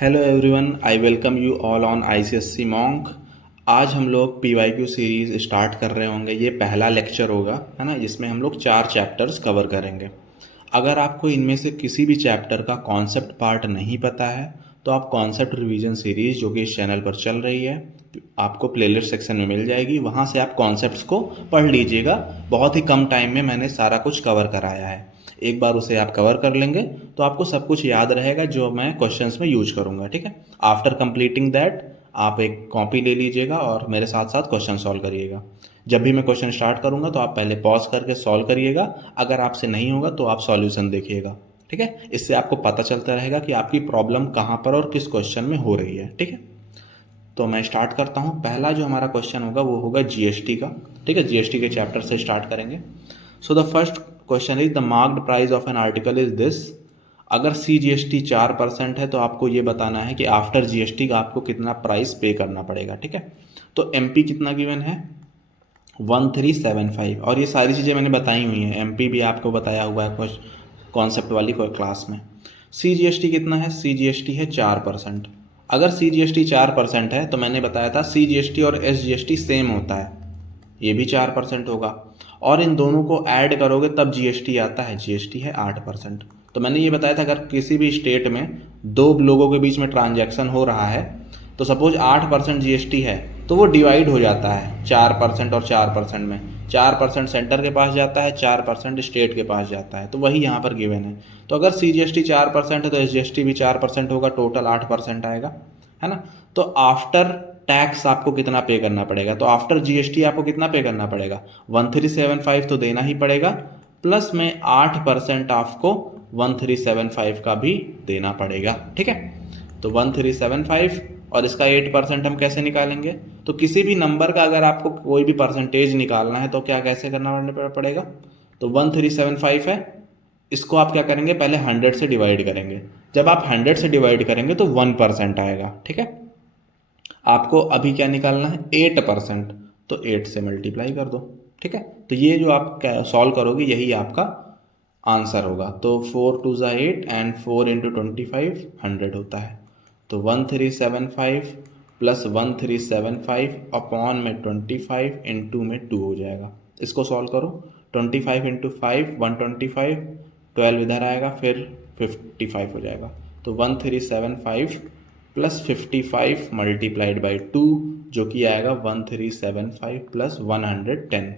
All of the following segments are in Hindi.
Hello everyone, I welcome you all on ICSC monk. आज हम लोग पीवाईक्यू सीरीज़ स्टार्ट कर रहे होंगे। ये पहला लेक्चर होगा, है ना, जिसमें हम लोग 4 चैप्टर्स कवर करेंगे। अगर आपको इनमें से किसी भी चैप्टर का कॉन्सेप्ट पार्ट नहीं पता है तो आप कॉन्सेप्ट रिवीजन सीरीज़ जो कि इस चैनल पर चल रही है, आपको प्लेलिस्ट सेक्शन में मिल जाएगी। वहाँ से आप कॉन्सेप्ट्स को पढ़ लीजिएगा। बहुत ही कम टाइम में मैंने सारा कुछ कवर कराया है। एक बार उसे आप कवर कर लेंगे तो आपको सब कुछ याद रहेगा जो मैं क्वेश्चंस में यूज करूंगा। ठीक है, आफ्टर कंप्लीटिंग दैट आप एक कॉपी ले लीजिएगा और मेरे साथ साथ क्वेश्चन सॉल्व करिएगा। जब भी मैं क्वेश्चन स्टार्ट करूंगा तो आप पहले पॉज करके सॉल्व करिएगा। अगर आपसे नहीं होगा तो आप सॉल्यूशन देखिएगा। ठीक है, इससे आपको पता चलता रहेगा कि आपकी प्रॉब्लम कहाँ पर और किस क्वेश्चन में हो रही है। ठीक है, तो मैं स्टार्ट करता हूँ। पहला जो हमारा क्वेश्चन होगा वो होगा जीएसटी का। ठीक है, जीएसटी के चैप्टर से स्टार्ट करेंगे। So the first question is the marked price of an article is this. अगर सी जी एस टी 4% है तो आपको ये बताना है कि आफ्टर जीएसटी का आपको कितना प्राइस पे करना पड़ेगा। ठीक है, तो एमपी कितना गिवन है 1375, और ये सारी चीज़ें मैंने बताई हुई हैं। एमपी भी आपको बताया हुआ है कुछ कॉन्सेप्ट वाली कोई क्लास में। सी जी एस टी कितना है, सी जी एस टी है 4%। अगर सी जी एस टी 4% है तो मैंने बताया था सी जी एस टी और S G S T same होता है, ये भी 4% होगा, और इन दोनों को ऐड करोगे तब जीएसटी आता है। जीएसटी है 8%। तो मैंने ये बताया था अगर किसी भी स्टेट में दो लोगों के बीच में ट्रांजैक्शन हो रहा है तो सपोज 8% जीएसटी है तो वो डिवाइड हो जाता है 4% और 4% में। 4% सेंटर के पास जाता है, 4% स्टेट के पास जाता है, तो वही यहाँ पर गिवन है। तो अगर सी जी एस टी 4% है तो एस जी एस टी भी 4% होगा, टोटल 8% आएगा, है ना। तो आफ्टर टैक्स आपको कितना पे करना पड़ेगा, तो आफ्टर जीएसटी आपको कितना पे करना पड़ेगा 1375 तो देना ही पड़ेगा, प्लस में 8% आपको 1375 का भी देना पड़ेगा। ठीक है, तो 1375 और इसका 8% हम कैसे निकालेंगे, तो किसी भी नंबर का अगर आपको कोई भी परसेंटेज निकालना है तो क्या कैसे करना पड़ेगा, तो 1375 है, इसको आप क्या करेंगे पहले 100 से डिवाइड करेंगे। जब आप 100 से डिवाइड करेंगे तो 1% आएगा। ठीक है, आपको अभी क्या निकालना है 8%, तो 8 से मल्टीप्लाई कर दो। ठीक है, तो ये जो आप सॉल्व करोगे यही आपका आंसर होगा। तो 4 2 ज़ा 8 एंड 4 इंटू 25 100 होता है। तो 1375 प्लस 1375 अपॉन में 25 इंटू में 2 हो जाएगा। इसको सॉल्व करो, 25 इंटू 5 125, 12 इधर आएगा, फिर 55 हो जाएगा। तो 1375 प्लस 55 मल्टीप्लाइड बाई 2 जो कि आएगा 1375 प्लस 110,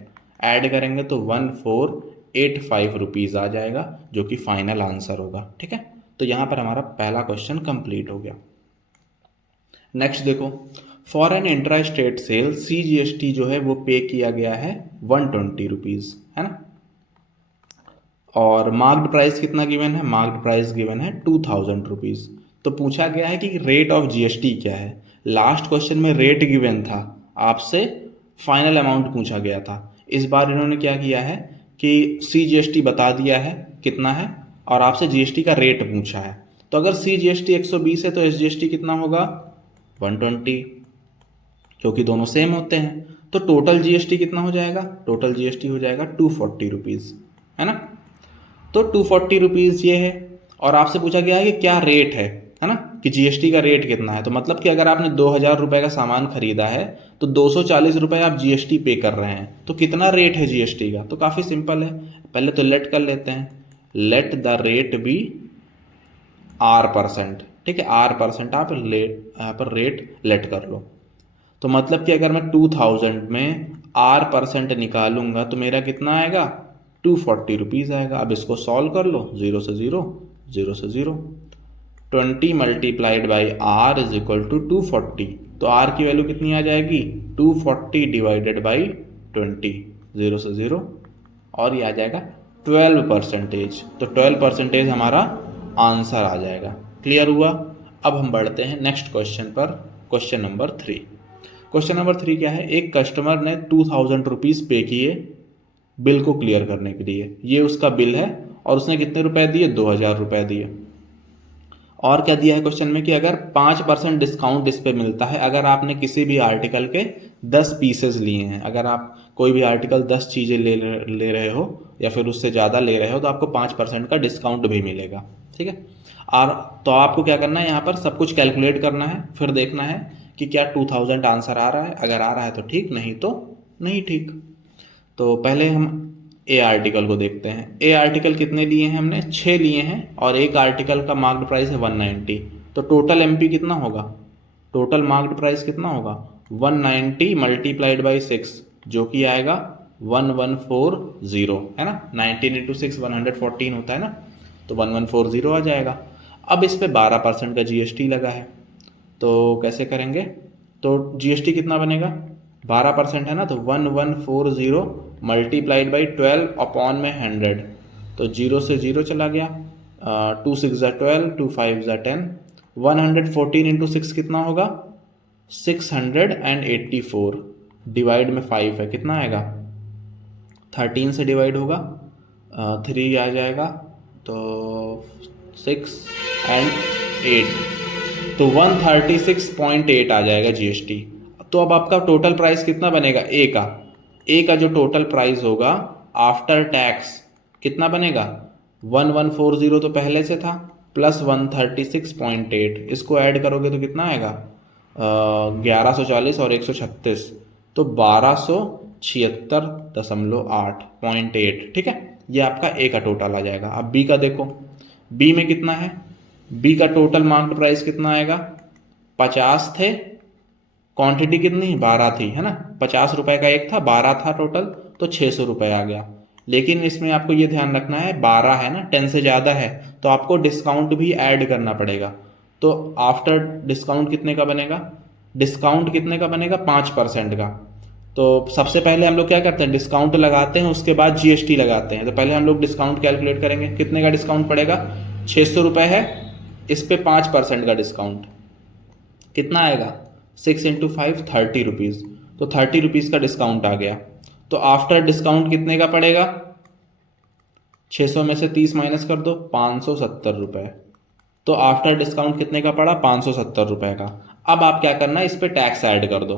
ऐड करेंगे तो 1485 रुपीज़ आ जाएगा, जो कि फाइनल आंसर होगा। ठीक है, तो यहाँ पर हमारा पहला क्वेश्चन कंप्लीट हो गया। नेक्स्ट देखो, for an intra state sale C G S T जो है वो पे किया गया है 120 रुपीज़, है ना। और मार्क्ड प्राइस कितना गिवन है, मार्क्ड प्राइस गिवन है 2000 रुपीज़। तो पूछा गया है कि रेट ऑफ जीएसटी क्या है। लास्ट क्वेश्चन में रेट गिवन था, आपसे फाइनल अमाउंट पूछा गया था। इस बार इन्होंने क्या किया है कि सी जीएसटी बता दिया है कितना है और आपसे जीएसटी का रेट पूछा है। तो अगर सी जीएसटी 120 है तो एस जीएसटी कितना होगा 120, क्योंकि दोनों सेम होते हैं। तो टोटल जीएसटी कितना हो जाएगा, टोटल जीएसटी हो जाएगा 240 रुपीज़, है ना। तो 240 रुपीज़ ये है, और आपसे पूछा गया है कि क्या रेट है ना, कि जीएसटी का रेट कितना है। तो मतलब कि अगर आपने 2000 रुपये का सामान खरीदा है तो 240 रुपये आप जीएसटी पे कर रहे हैं, तो कितना रेट है जीएसटी का। तो काफ़ी सिंपल है, पहले तो लेट कर लेते हैं, let the rate be R%। ठीक है, R% आप यहाँ पर रेट लेट कर लो। तो मतलब कि अगर मैं 2000 में R% निकालूंगा तो मेरा कितना आएगा 240 रुपीज़ आएगा। अब इसको सॉल्व कर लो, 0 से 0, 0 से 0, 20 multiplied by R is equal to 240। तो R की वैल्यू कितनी आ जाएगी 240 डिवाइडेड बाई 20, 0 से 0, और ये आ जाएगा 12%। तो 12% हमारा आंसर आ जाएगा। क्लियर हुआ। अब हम बढ़ते हैं नेक्स्ट क्वेश्चन पर, क्वेश्चन नंबर 3। क्वेश्चन नंबर 3 क्या है, एक कस्टमर ने 2000 रुपीज़ पे किए बिल को क्लियर करने के लिए। ये उसका बिल है और उसने कितने रुपए दिए 2000 रुपए दिए। और क्या दिया है क्वेश्चन में कि अगर 5% डिस्काउंट इस पर मिलता है अगर आपने किसी भी आर्टिकल के 10 पीसेज लिए हैं। अगर आप कोई भी आर्टिकल 10 चीज़ें ले रहे हो या फिर उससे ज़्यादा ले रहे हो तो आपको 5% का डिस्काउंट भी मिलेगा, ठीक है। और तो आपको क्या करना है, यहाँ पर सब कुछ कैलकुलेट करना है, फिर देखना है कि क्या 2000 आंसर आ रहा है। अगर आ रहा है तो ठीक, नहीं तो नहीं ठीक। तो पहले हम ए आर्टिकल को देखते हैं। ए आर्टिकल कितने लिए हैं हमने, 6 लिए हैं, और एक आर्टिकल का मार्क्ड प्राइस है 190। तो टोटल एमपी कितना होगा, टोटल मार्क्ड प्राइस कितना होगा, 190 मल्टीप्लाइड बाई 6, जो कि आएगा 1140, है ना। 19 इंटू 6 114 होता है ना, तो 1140 आ जाएगा। अब इस पे 12% का जीएसटी लगा है, तो कैसे करेंगे, तो जीएसटी कितना बनेगा, 12% है ना, तो 1140 मल्टीप्लाइड बाई 12 अपॉन में 100, तो 0 से 0 चला गया, 2 6 ज़ा 12, 2 5 ज़ा 10, 114 इंटू 6 कितना होगा, 684, डिवाइड में 5 है, कितना आएगा, 13 से डिवाइड होगा, 3 आ जाएगा, तो 6 एंड 8, तो 136.8 आ जाएगा जीएसटी। तो अब आपका टोटल प्राइस कितना बनेगा, ए का जो टोटल प्राइस होगा आफ्टर टैक्स कितना बनेगा, 1140 तो पहले से था, प्लस 136.8, इसको ऐड करोगे तो कितना आएगा, 1140 और 136, तो 1276.8, ठीक है। ये आपका ए का टोटल आ जाएगा। अब बी का देखो, बी में कितना है, बी का टोटल मार्केट प्राइस कितना आएगा, 50 थे, क्वांटिटी कितनी 12 थी, है ना, 50 रुपए का एक था, 12 था टोटल, तो 600 रुपये आ गया। लेकिन इसमें आपको ये ध्यान रखना है, 12 है ना, 10 से ज़्यादा है, तो आपको डिस्काउंट भी ऐड करना पड़ेगा। तो आफ्टर डिस्काउंट कितने का बनेगा, डिस्काउंट कितने का बनेगा, 5% का। तो सबसे पहले हम लोग क्या करते हैं, डिस्काउंट लगाते हैं, उसके बाद जीएसटी लगाते हैं। तो पहले हम लोग डिस्काउंट कैलकुलेट करेंगे, कितने का डिस्काउंट पड़ेगा, 600 रुपये है, इस पे 5% का डिस्काउंट कितना आएगा, 6 इंटू 5 30 रुपीज़, तो 30 रुपीज़ का डिस्काउंट आ गया। तो आफ्टर डिस्काउंट कितने का पड़ेगा, 600 में से 30 माइनस कर दो, 570 रुपये। तो आफ्टर डिस्काउंट कितने का पड़ा, 570 रुपये का। अब आप क्या करना है, इस पर टैक्स ऐड कर दो।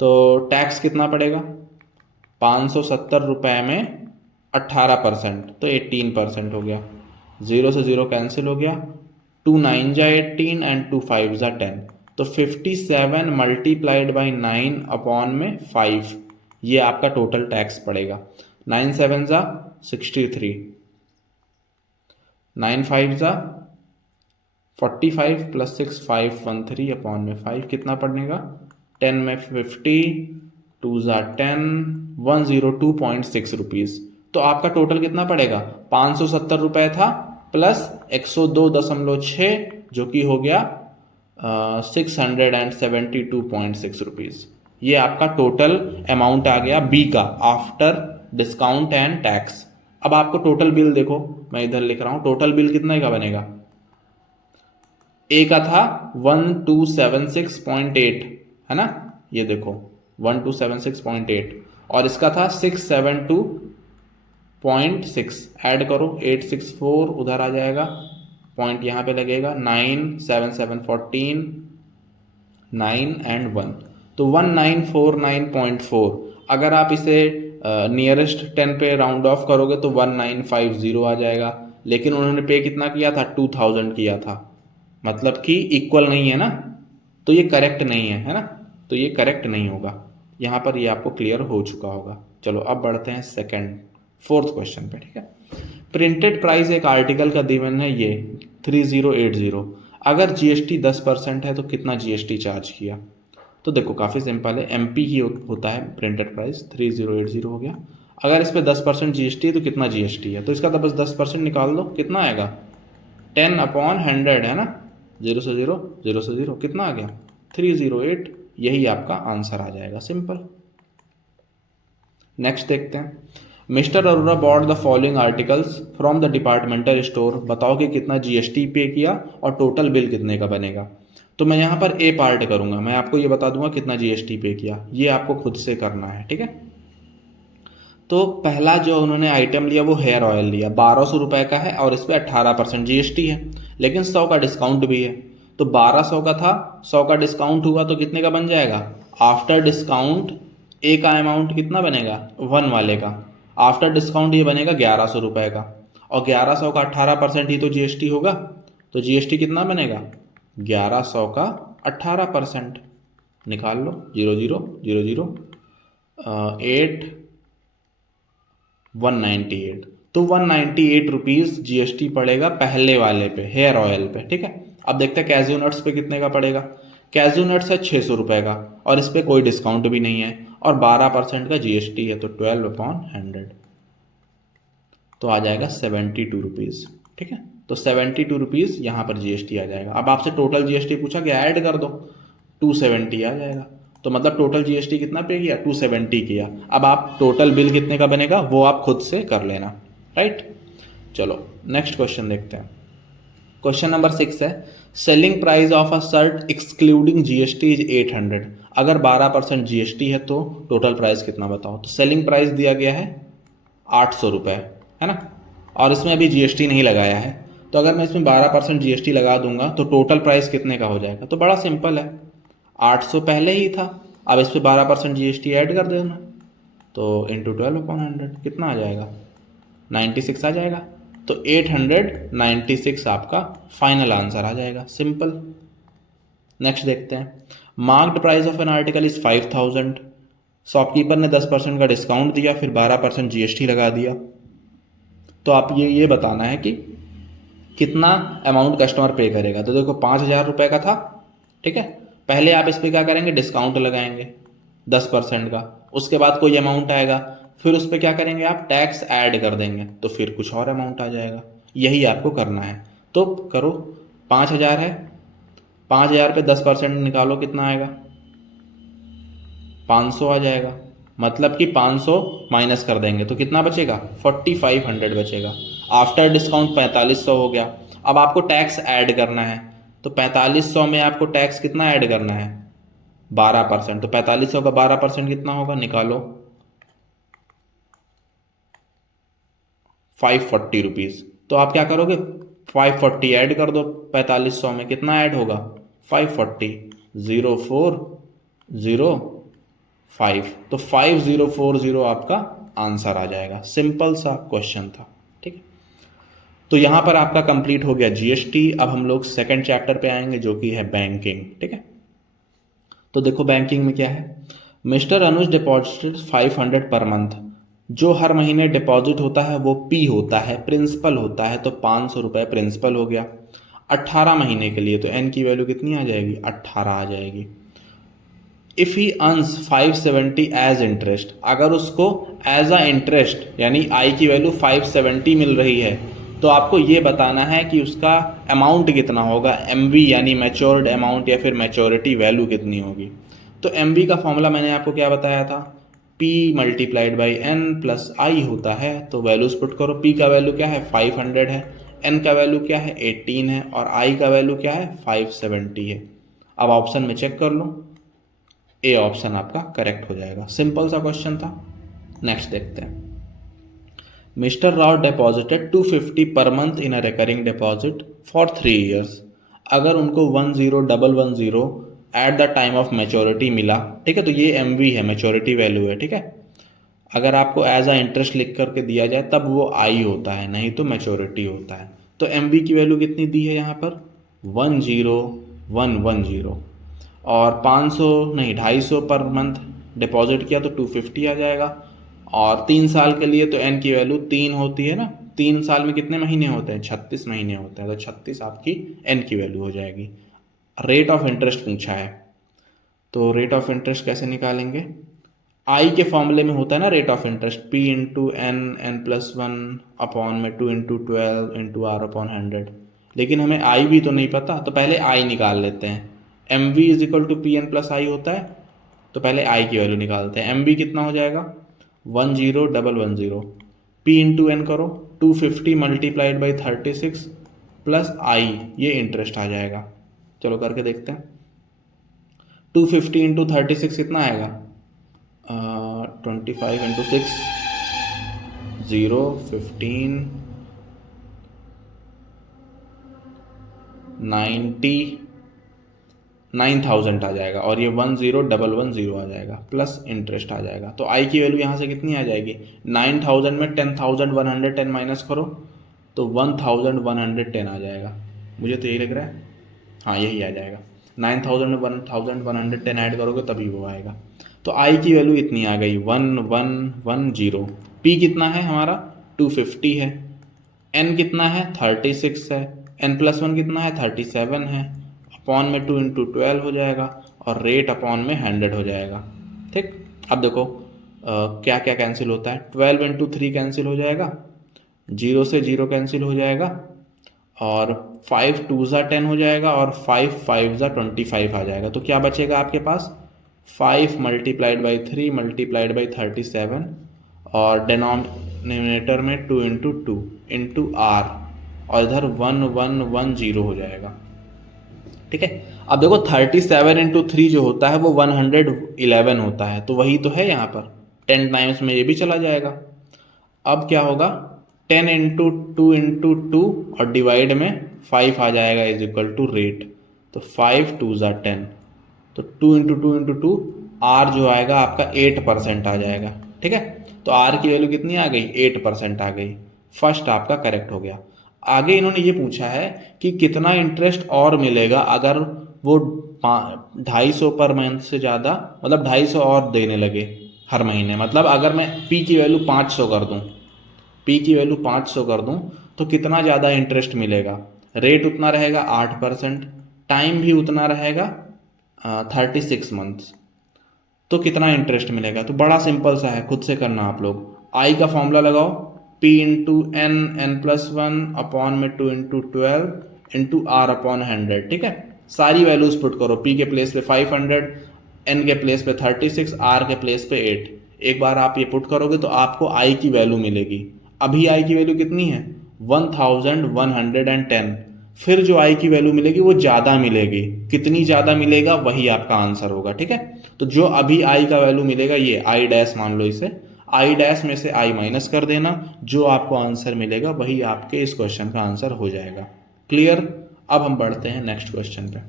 तो टैक्स कितना पड़ेगा, 570 रुपये में 18%, तो 18% हो गया, 0 से 0 कैंसिल हो गया, 2 9 जा 18 एंड 2 5 जा 10, तो 57 मल्टीप्लाइड बाई 9 अपॉन में 5, ये आपका टोटल टैक्स पड़ेगा। 9 7 जा 63, 9 5 जा 45 प्लस 6 513 अपॉन में 5 कितना पड़ेगा, 10 में 50, 2 जा 10, 102.6 रुपीज़। तो आपका टोटल कितना पड़ेगा, 570 रुपये था प्लस 102.6, जो कि हो गया 672.6 रुपीज़। ये आपका टोटल अमाउंट आ गया बी का आफ्टर डिस्काउंट एंड टैक्स। अब आपको टोटल बिल देखो, मैं इधर लिख रहा हूँ, टोटल बिल कितने का बनेगा, ए का था 1276.8, है ना, ये देखो 1276.8, और इसका था 672.6, ऐड करो 864 उधर आ जाएगा, पॉइंट यहाँ पे लगेगा, 9 7 7 14, 9 एंड 1, तो 1949.4। अगर आप इसे नियरेस्ट 10 पे राउंड ऑफ करोगे तो 1950 आ जाएगा, लेकिन उन्होंने पे कितना किया था, 2000 किया था, मतलब कि इक्वल नहीं है ना, तो ये करेक्ट नहीं है ना, तो ये करेक्ट नहीं होगा। यहाँ पर ये आपको क्लियर हो चुका होगा। चलो अब बढ़ते हैं फोर्थ क्वेश्चन पे, ठीक है। प्रिंटेड प्राइस एक आर्टिकल का दिवन है ये 3080, अगर जीएसटी 10% है तो कितना जीएसटी चार्ज किया। तो देखो काफ़ी सिंपल है, एमपी ही होता है प्रिंटेड प्राइस, 3080 हो गया। अगर इस पर 10% जीएसटी है तो कितना जीएसटी है, तो इसका तो बस 10% निकाल दो, कितना आएगा, 10/100, है ना, 0 से 0 0 से 0 कितना आ गया, 308, यही आपका आंसर आ जाएगा, सिंपल। नेक्स्ट देखते हैं, mister Arora bought the following articles from the departmental store, बताओ कि कितना जीएसटी पे किया और टोटल बिल कितने का बनेगा। तो मैं यहाँ पर ए पार्ट करूँगा, मैं आपको ये बता दूंगा कितना जीएसटी पे किया, ये आपको खुद से करना है, ठीक है। तो पहला जो उन्होंने आइटम लिया वो हेयर ऑयल लिया, 1200 रुपये का है और इस पर 18% जीएसटी है, लेकिन 100 का डिस्काउंट भी है, तो 1200 का था, 100 का डिस्काउंट हुआ तो कितने का बन जाएगा, आफ्टर डिस्काउंट ए का अमाउंट कितना बनेगा 1 वाले का, आफ्टर डिस्काउंट ये बनेगा 1100 रुपये का, और 1100 का 18% ही तो जीएसटी होगा, तो जीएसटी कितना बनेगा 1100 का 18%। निकाल लो, 0000 8 198, तो 198 रुपीज़ जीएसटी पड़ेगा पहले वाले पे, हेयर ऑयल पे। ठीक है, अब देखते हैं कैज़ू नट्स पे कितने का पड़ेगा। कैज़ू नट्स है 600 रुपये का, और इस पर कोई डिस्काउंट भी नहीं है, और 12% का जीएसटी है, तो 12/100 तो आ जाएगा 72 रुपीज़। ठीक है, तो 72 रुपीज़ यहाँ पर जीएसटी आ जाएगा। अब आपसे टोटल जीएसटी पूछा कि ऐड कर दो, 270 आ जाएगा, तो मतलब टोटल जीएसटी कितना पे किया 270 किया। अब आप टोटल बिल कितने का बनेगा वो आप खुद से कर लेना, राइट। चलो नेक्स्ट क्वेश्चन देखते हैं। क्वेश्चन नंबर 6 है, selling price of a shirt excluding GST is 800। अगर 12% जीएसटी है तो टोटल प्राइस कितना बताओ। तो सेलिंग प्राइस दिया गया है 800 रुपये, है ना, और इसमें अभी जीएसटी नहीं लगाया है, तो अगर मैं इसमें 12% जीएसटी लगा दूंगा तो टोटल प्राइस कितने का हो जाएगा। तो बड़ा सिंपल है, 800 पहले ही था, अब इस पर 12% जीएसटी ऐड कर देना, तो इंटू 12/100 कितना आ जाएगा 96 आ जाएगा। तो 896 आपका फाइनल आंसर आ जाएगा, सिंपल। नेक्स्ट देखते हैं, marked price of an article is 5000। Shopkeeper ने 10% का डिस्काउंट दिया, फिर 12% जीएसटी लगा दिया, तो आप ये बताना है कि कितना अमाउंट कस्टमर पे करेगा। तो देखो 5000 रुपये का था, ठीक है, पहले आप इस पर क्या करेंगे डिस्काउंट लगाएंगे 10% का, उसके बाद कोई अमाउंट आएगा, फिर उस पर क्या करेंगे आप टैक्स ऐड कर देंगे, तो फिर कुछ और अमाउंट आ जाएगा। यही आपको करना है, तो करो 5000 है, 5000 पे 10% निकालो, कितना आएगा 500 आ जाएगा, मतलब कि 500 माइनस कर देंगे तो कितना बचेगा 4500 बचेगा। आफ्टर डिस्काउंट 4500 हो गया। अब आपको टैक्स ऐड करना है, तो 4500 में आपको टैक्स कितना ऐड करना है 12%, तो 4500 का 12% कितना होगा निकालो 540 रुपीज़। तो आप क्या करोगे 540 ऐड कर दो 4500 में, कितना ऐड होगा 540, 0405, तो 5040 आपका आंसर आ जाएगा। सिंपल सा क्वेश्चन था, ठीक है। तो यहाँ पर आपका कंप्लीट हो गया जीएसटी। अब हम लोग सेकंड चैप्टर पे आएंगे जो कि है बैंकिंग, ठीक है। तो देखो बैंकिंग में क्या है, मिस्टर अनुज डिपॉजिटेड 500 पर मंथ। जो हर महीने डिपॉजिट होता है वो पी होता है, प्रिंसिपल होता है, तो 500 रुपये प्रिंसिपल हो गया 18 महीने के लिए, तो एन की वैल्यू कितनी आ जाएगी 18 आ जाएगी। If he earns 570 as interest, अगर उसको एज अ इंटरेस्ट यानी आई की वैल्यू 570 मिल रही है, तो आपको ये बताना है कि उसका अमाउंट कितना होगा, एमवी यानी मैच्योर्ड अमाउंट या फिर मैच्योरिटी वैल्यू कितनी होगी। तो एमवी का फॉर्मूला मैंने आपको क्या बताया था, P multiplied by N plus I होता है, तो वैल्यूज पुट करो। P का वैल्यू क्या है 500 है, N का वैल्यू क्या है 18 है, और I का वैल्यू क्या है 570 है। अब ऑप्शन में चेक कर लो, ए ऑप्शन आपका करेक्ट हो जाएगा। सिंपल सा क्वेश्चन था। नेक्स्ट देखते हैं, mister Rao deposited 250 per month in a recurring deposit for 3 years. अगर उनको 10110 eight the time of maturity मिला, ठीक है, तो ये एमवी है, मैच्योरिटी वैल्यू है, ठीक है। अगर आपको एज अ इंटरेस्ट लिख करके दिया जाए तब वो आई होता है, नहीं तो मैच्योरिटी होता है। तो एमवी की वैल्यू कितनी दी है यहाँ पर 10110, और 500 नहीं 250 पर मंथ डिपॉजिट किया तो 250 आ जाएगा, और 3 साल के लिए तो एन की वैल्यू 3 होती है ना, 3 साल में कितने महीने होते हैं 36 महीने होते हैं, तो 36 आपकी एन की वैल्यू हो जाएगी। रेट ऑफ इंटरेस्ट पूछा है, तो रेट ऑफ इंटरेस्ट कैसे निकालेंगे, आई के फॉर्मूले में होता है ना rate of interest, P into N, n+1 upon में 2 इंटू 12 इंटू आर अपॉन 100, लेकिन हमें आई भी तो नहीं पता, तो पहले आई निकाल लेते हैं। M V is equal to P N plus I होता है, तो पहले आई की वैल्यू निकालते हैं। एम वी कितना हो जाएगा 10110, पी इंटू एन करो 250 मल्टीप्लाइड बाई 36 प्लस आई, ये इंटरेस्ट आ जाएगा। चलो करके देखते हैं, 250 इंटू 36 कितना आएगा 25 इंटू 6 0 15 90 9000 आ जाएगा और ये 10110 आ जाएगा प्लस इंटरेस्ट आ जाएगा। तो आई की वैल्यू यहाँ से कितनी आ जाएगी, 9000 में 10110 माइनस करो तो 1110 आ जाएगा। मुझे तो यही लग रहा है, हाँ यही आ जाएगा। 9000 में 1110 ऐड करोगे तभी वो आएगा। तो आई की वैल्यू इतनी आ गई 1110। पी कितना है हमारा 250 है, एन कितना है 36 है, एन प्लस वन कितना है 37 है, अपॉन में 2 इंटू 12 हो जाएगा और रेट अपॉन में 100 हो जाएगा। ठीक, अब देखो क्या क्या कैंसिल होता है, 12 इंटू 3 कैंसिल हो जाएगा, 0 से 0 कैंसिल हो जाएगा और 5 2 ज़ा 10 हो जाएगा और 5 5 ज़ा 25 आ जाएगा। तो क्या बचेगा आपके पास 5 मल्टीप्लाइड बाई 3 मल्टीप्लाइड बाई 37 और डिनोमिनेटर में 2 इंटू 2 इंटू आर और इधर 1110 हो जाएगा। ठीक है, अब देखो 37 इंटू 3 जो होता है वो 111 होता है, तो वही तो है यहाँ पर 10 टाइम्स में ये भी चला जाएगा। अब क्या होगा 10 इंटू 2 इंटू 2 और डिवाइड में 5 आ जाएगा इज इक्वल टू रेट, तो 5 2 ज़ा 10, तो 2 इंटू 2 इंटू 2 आर जो आएगा आपका 8% आ जाएगा। ठीक है, तो आर की वैल्यू कितनी आ गई 8% आ गई। फर्स्ट आपका करेक्ट हो गया। आगे इन्होंने ये पूछा है कि कितना इंटरेस्ट और मिलेगा अगर वो 250 पर मंथ से ज़्यादा, मतलब 250 और देने लगे हर महीने। मतलब अगर मैं पी की वैल्यू 500 कर दूँ, पी की वैल्यू 500 कर दूँ तो कितना ज़्यादा इंटरेस्ट मिलेगा, रेट उतना रहेगा 8%, टाइम भी उतना रहेगा 36 मंथ्स, तो कितना इंटरेस्ट मिलेगा। तो बड़ा सिंपल सा है, खुद से करना आप लोग। आई का फॉर्मूला लगाओ, P into N N plus one upon में 2 इंटू 12 इंटू आर अपॉन 100। ठीक है, सारी वैल्यूज पुट करो, पी के प्लेस पे 500, एन के प्लेस पे 36, आर के प्लेस पे 8। एक बार आप ये पुट करोगे तो आपको आई की वैल्यू मिलेगी। अभी आई की वैल्यू कितनी है 1110। फिर जो आई की वैल्यू मिलेगी वो ज़्यादा मिलेगी, कितनी ज़्यादा मिलेगा वही आपका आंसर होगा। ठीक है, तो जो अभी आई का वैल्यू मिलेगा ये आई डैश मान लो इसे, आई डैश में से आई माइनस कर देना, जो आपको आंसर मिलेगा वही आपके इस क्वेश्चन का आंसर हो जाएगा। क्लियर। अब हम बढ़ते हैं नेक्स्ट क्वेश्चन पे।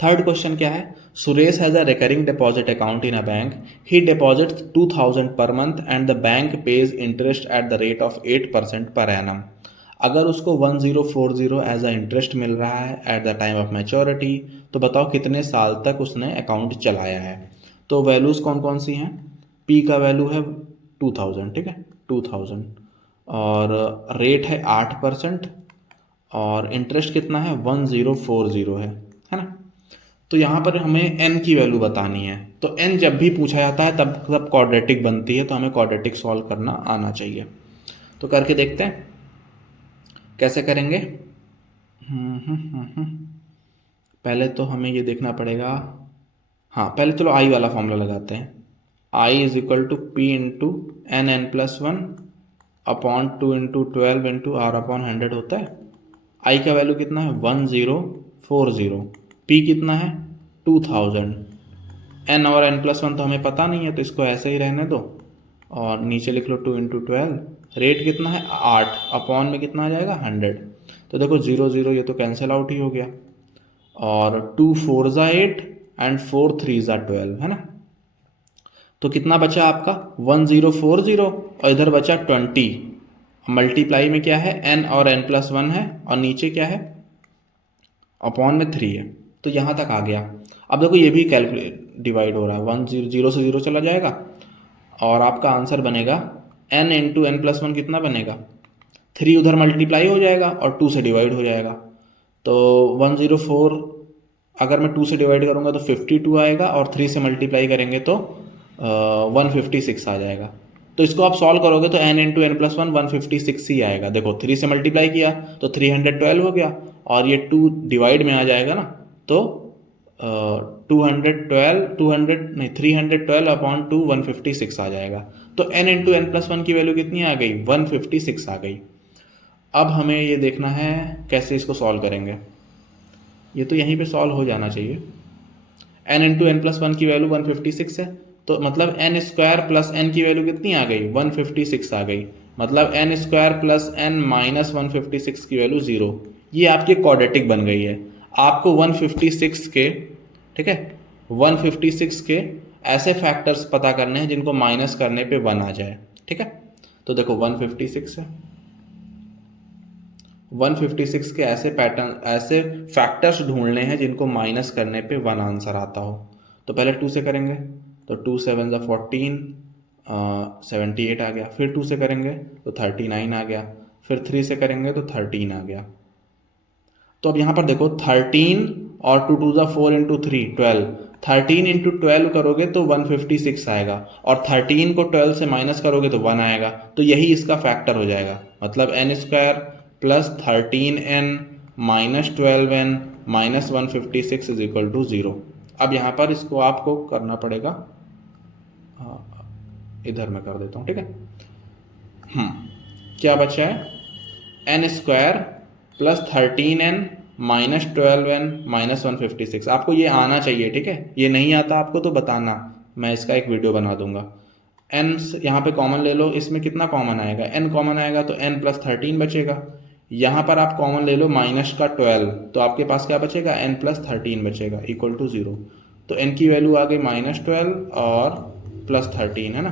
थर्ड क्वेश्चन क्या है, Suresh has a recurring deposit account in a bank, he deposits 2000 per month and the bank page interest at the rate of 8% per annum. अगर उसको 1040 एज अ इंटरेस्ट मिल रहा है eight the time of maturity, तो बताओ कितने साल तक उसने अकाउंट चलाया है। तो वैल्यूज़ कौन कौन सी हैं, पी का वैल्यू है 2000, ठीक है 2000, और रेट है 8% और इंटरेस्ट कितना है 1040 है ना। तो यहाँ पर हमें n की वैल्यू बतानी है, तो n जब भी पूछा जाता है तब क्वाड्रेटिक बनती है, तो हमें क्वाड्रेटिक सॉल्व करना आना चाहिए। तो करके देखते हैं कैसे करेंगे। पहले तो हमें ये देखना पड़ेगा, हाँ पहले चलो आई वाला फॉर्मूला लगाते हैं। I is equal to P into N plus one upon 2 into 12 into R upon 100 होता है। आई का वैल्यू कितना है 1040, पी कितना है 2000, एन और एन प्लस वन तो हमें पता नहीं है तो इसको ऐसे ही रहने दो और नीचे लिख लो 2 इंटू 12, रेट कितना है 8 अपॉन में कितना आ जाएगा 100। तो देखो 0 0 ये तो कैंसिल आउट ही हो गया और 2 4 ज़ा 8 एंड 4 3 ज़ा 12 है ना। तो कितना बचा आपका 1040 और इधर बचा 20, मल्टीप्लाई में क्या है n और n प्लस वन है और नीचे क्या है अपॉन में 3 है, तो यहाँ तक आ गया। अब देखो ये भी कैलकुलेट डिवाइड हो रहा है, 0 से 0 चला जाएगा और आपका आंसर बनेगा n into N plus one कितना बनेगा 3, उधर मल्टीप्लाई हो जाएगा और 2 से डिवाइड हो जाएगा। तो 104 अगर मैं 2 से डिवाइड करूँगा तो 52 आएगा और 3 से मल्टीप्लाई करेंगे तो 156 आ जाएगा। तो इसको आप सॉल्व करोगे तो n into N plus one 156 ही आएगा। देखो 3 से मल्टीप्लाई किया तो 312 हो गया और ये 2 डिवाइड में आ जाएगा ना, तो 312 अपॉन 2 156 आ जाएगा। तो n into N plus one की वैल्यू कितनी आ गई 156 आ गई। अब हमें ये देखना है कैसे इसको सॉल्व करेंगे, ये तो यहीं पे सॉल्व हो जाना चाहिए। n into N plus one की वैल्यू 156 है, तो मतलब n स्क्वायर प्लस n की वैल्यू कितनी आ गई 156 आ गई, मतलब n square plus n minus 156 की वैल्यू 0। ये आपकी क्वाड्रेटिक बन गई है। आपको 156 के, ठीक है, 156 के ऐसे फैक्टर्स पता करने हैं जिनको माइनस करने पे 1 आ जाए, ठीक है। तो देखो 156 है, 156 के ऐसे पैटर्न, ऐसे फैक्टर्स ढूंढने हैं जिनको माइनस करने पे 1 आंसर आता हो। तो पहले 2 से करेंगे तो 2 7 14, 78 आ गया। फिर 2 से करेंगे तो 39 आ गया। फिर 3 से करेंगे तो 13 आ गया। तो अब यहाँ पर देखो 13 और 2 2 4 इंटू 3 12, 13 इंटू 12 करोगे तो 156 आएगा, और 13 को 12 से माइनस करोगे तो 1 आएगा। तो यही इसका फैक्टर हो जाएगा, मतलब n square plus 13n minus 12n minus 156 is equal to 0। अब यहाँ पर इसको आपको करना पड़ेगा, इधर मैं कर देता हूँ, ठीक है। क्या बचा है, n square plus 13n minus 12n minus 156। आपको ये आना चाहिए, ठीक है। ये नहीं आता आपको तो बताना, मैं इसका एक वीडियो बना दूंगा। n यहाँ पे कॉमन ले लो, इसमें कितना कॉमन आएगा, n कॉमन आएगा तो n प्लस 13 बचेगा। यहाँ पर आप कॉमन ले लो माइनस का 12, तो आपके पास क्या बचेगा, n प्लस 13 बचेगा इक्वल टू 0। तो n की वैल्यू आ गई माइनस 12 और प्लस 13, है ना।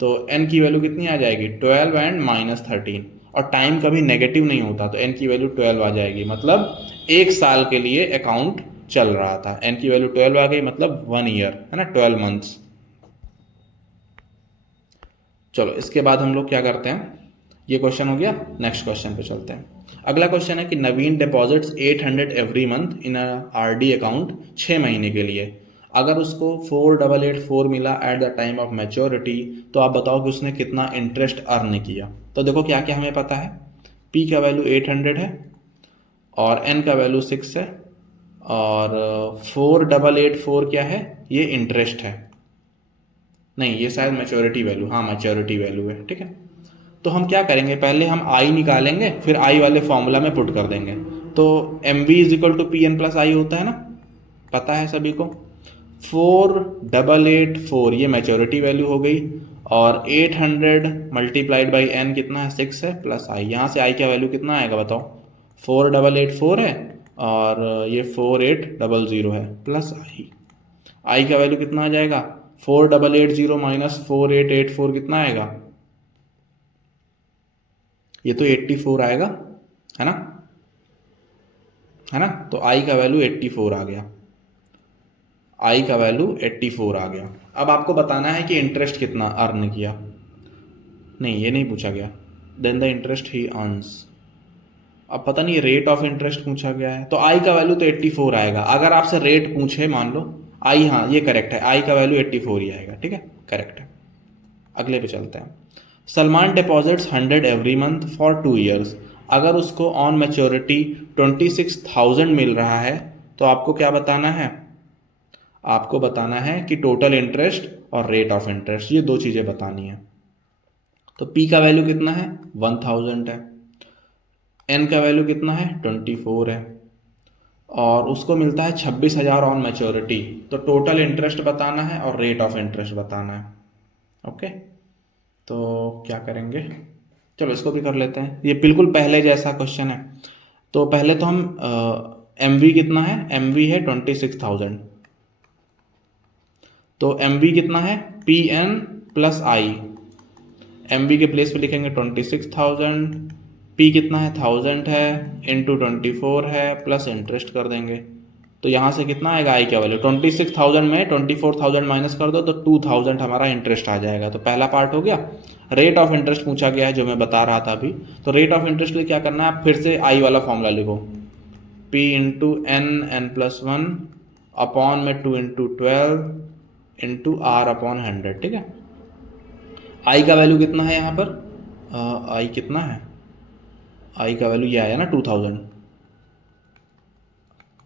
तो n की वैल्यू कितनी आ जाएगी, 12 एंड माइनस 13, और टाइम कभी नेगेटिव नहीं होता, तो n की वैल्यू 12 आ जाएगी, मतलब 1 साल के लिए अकाउंट चल रहा था। n की वैल्यू 12 आ गई, मतलब 1 ईयर, है ना, 12 मंथ्स। चलो इसके बाद हम लोग क्या करते हैं, ये क्वेश्चन हो गया, नेक्स्ट क्वेश्चन पे चलते हैं। अगला क्वेश्चन है कि Naveen deposits 800 every month in RD account 6 महीने के लिए। अगर उसको 4884 मिला at the time of maturity, तो आप बताओ कि उसने कितना इंटरेस्ट अर्न किया। तो देखो क्या क्या हमें पता है, P का वैल्यू 800 है और N का वैल्यू 6 है, और 4884 क्या है, ये इंटरेस्ट है, नहीं ये शायद मैच्योरिटी वैल्यू, हाँ मैच्योरिटी वैल्यू है, ठीक है। तो हम क्या करेंगे, पहले हम आई निकालेंगे, फिर आई वाले फॉर्मूला में पुट कर देंगे। तो MV is equal to PN plus I होता है ना, पता है सभी को। 4884 ये मैच्योरिटी वैल्यू हो गई, और 800 मल्टीप्लाइड बाई n कितना है, 6 है, प्लस आई। यहाँ से आई का वैल्यू कितना आएगा बताओ, 4884 है और ये 4800 है, प्लस आई का वैल्यू कितना आ जाएगा, 4880 माइनस 4884 कितना आएगा, ये तो 84 आएगा, है ना, है ना। तो आई का वैल्यू 84 आ गया, आई का वैल्यू 84 आ गया। अब आपको बताना है कि इंटरेस्ट कितना अर्न किया, नहीं ये नहीं पूछा गया, then the interest he earns. अब पता नहीं रेट ऑफ इंटरेस्ट पूछा गया है, तो आई का वैल्यू तो 84 आएगा। अगर आपसे रेट पूछे, मान लो आई, हाँ ये करेक्ट है, आई का वैल्यू 84 ही आएगा, ठीक है, करेक्ट है। अगले पे चलते हैं। Salman deposits 100 every month for 2 years. अगर उसको ऑन मैच्योरिटी 26,000 मिल रहा है, तो आपको क्या बताना है, आपको बताना है कि टोटल इंटरेस्ट और रेट ऑफ इंटरेस्ट, ये दो चीज़ें बतानी है। तो P का वैल्यू कितना है, 1000 है, N का वैल्यू कितना है, 24 है, और उसको मिलता है 26,000 ऑन मैच्योरिटी। तो टोटल इंटरेस्ट बताना है और रेट ऑफ इंटरेस्ट बताना है, ओके। तो क्या करेंगे, चलो इसको भी कर लेते हैं, ये बिल्कुल पहले जैसा क्वेश्चन है। तो पहले तो हम MV कितना है, MV है 26,000, तो MV कितना है, PN प्लस आई। MV के प्लेस पे लिखेंगे 26,000, P कितना है 1000 है, इंटू 24 है, प्लस इंटरेस्ट कर देंगे। तो यहाँ से कितना आएगा आई का वैल्यू, 26,000 में 24,000 माइनस कर दो तो 2000 हमारा इंटरेस्ट आ जाएगा। तो पहला पार्ट हो गया। रेट ऑफ इंटरेस्ट पूछा गया है, जो मैं बता रहा था अभी। तो रेट ऑफ इंटरेस्ट के लिए क्या करना है, आप फिर से आई वाला फॉर्मूला लिखो, P into n plus 1 upon में 2 इंटू 12 इंटू R अपॉन 100, ठीक है। आई का वैल्यू कितना है यहाँ पर, आई कितना है, आई का वैल्यू ये आया ना 2000,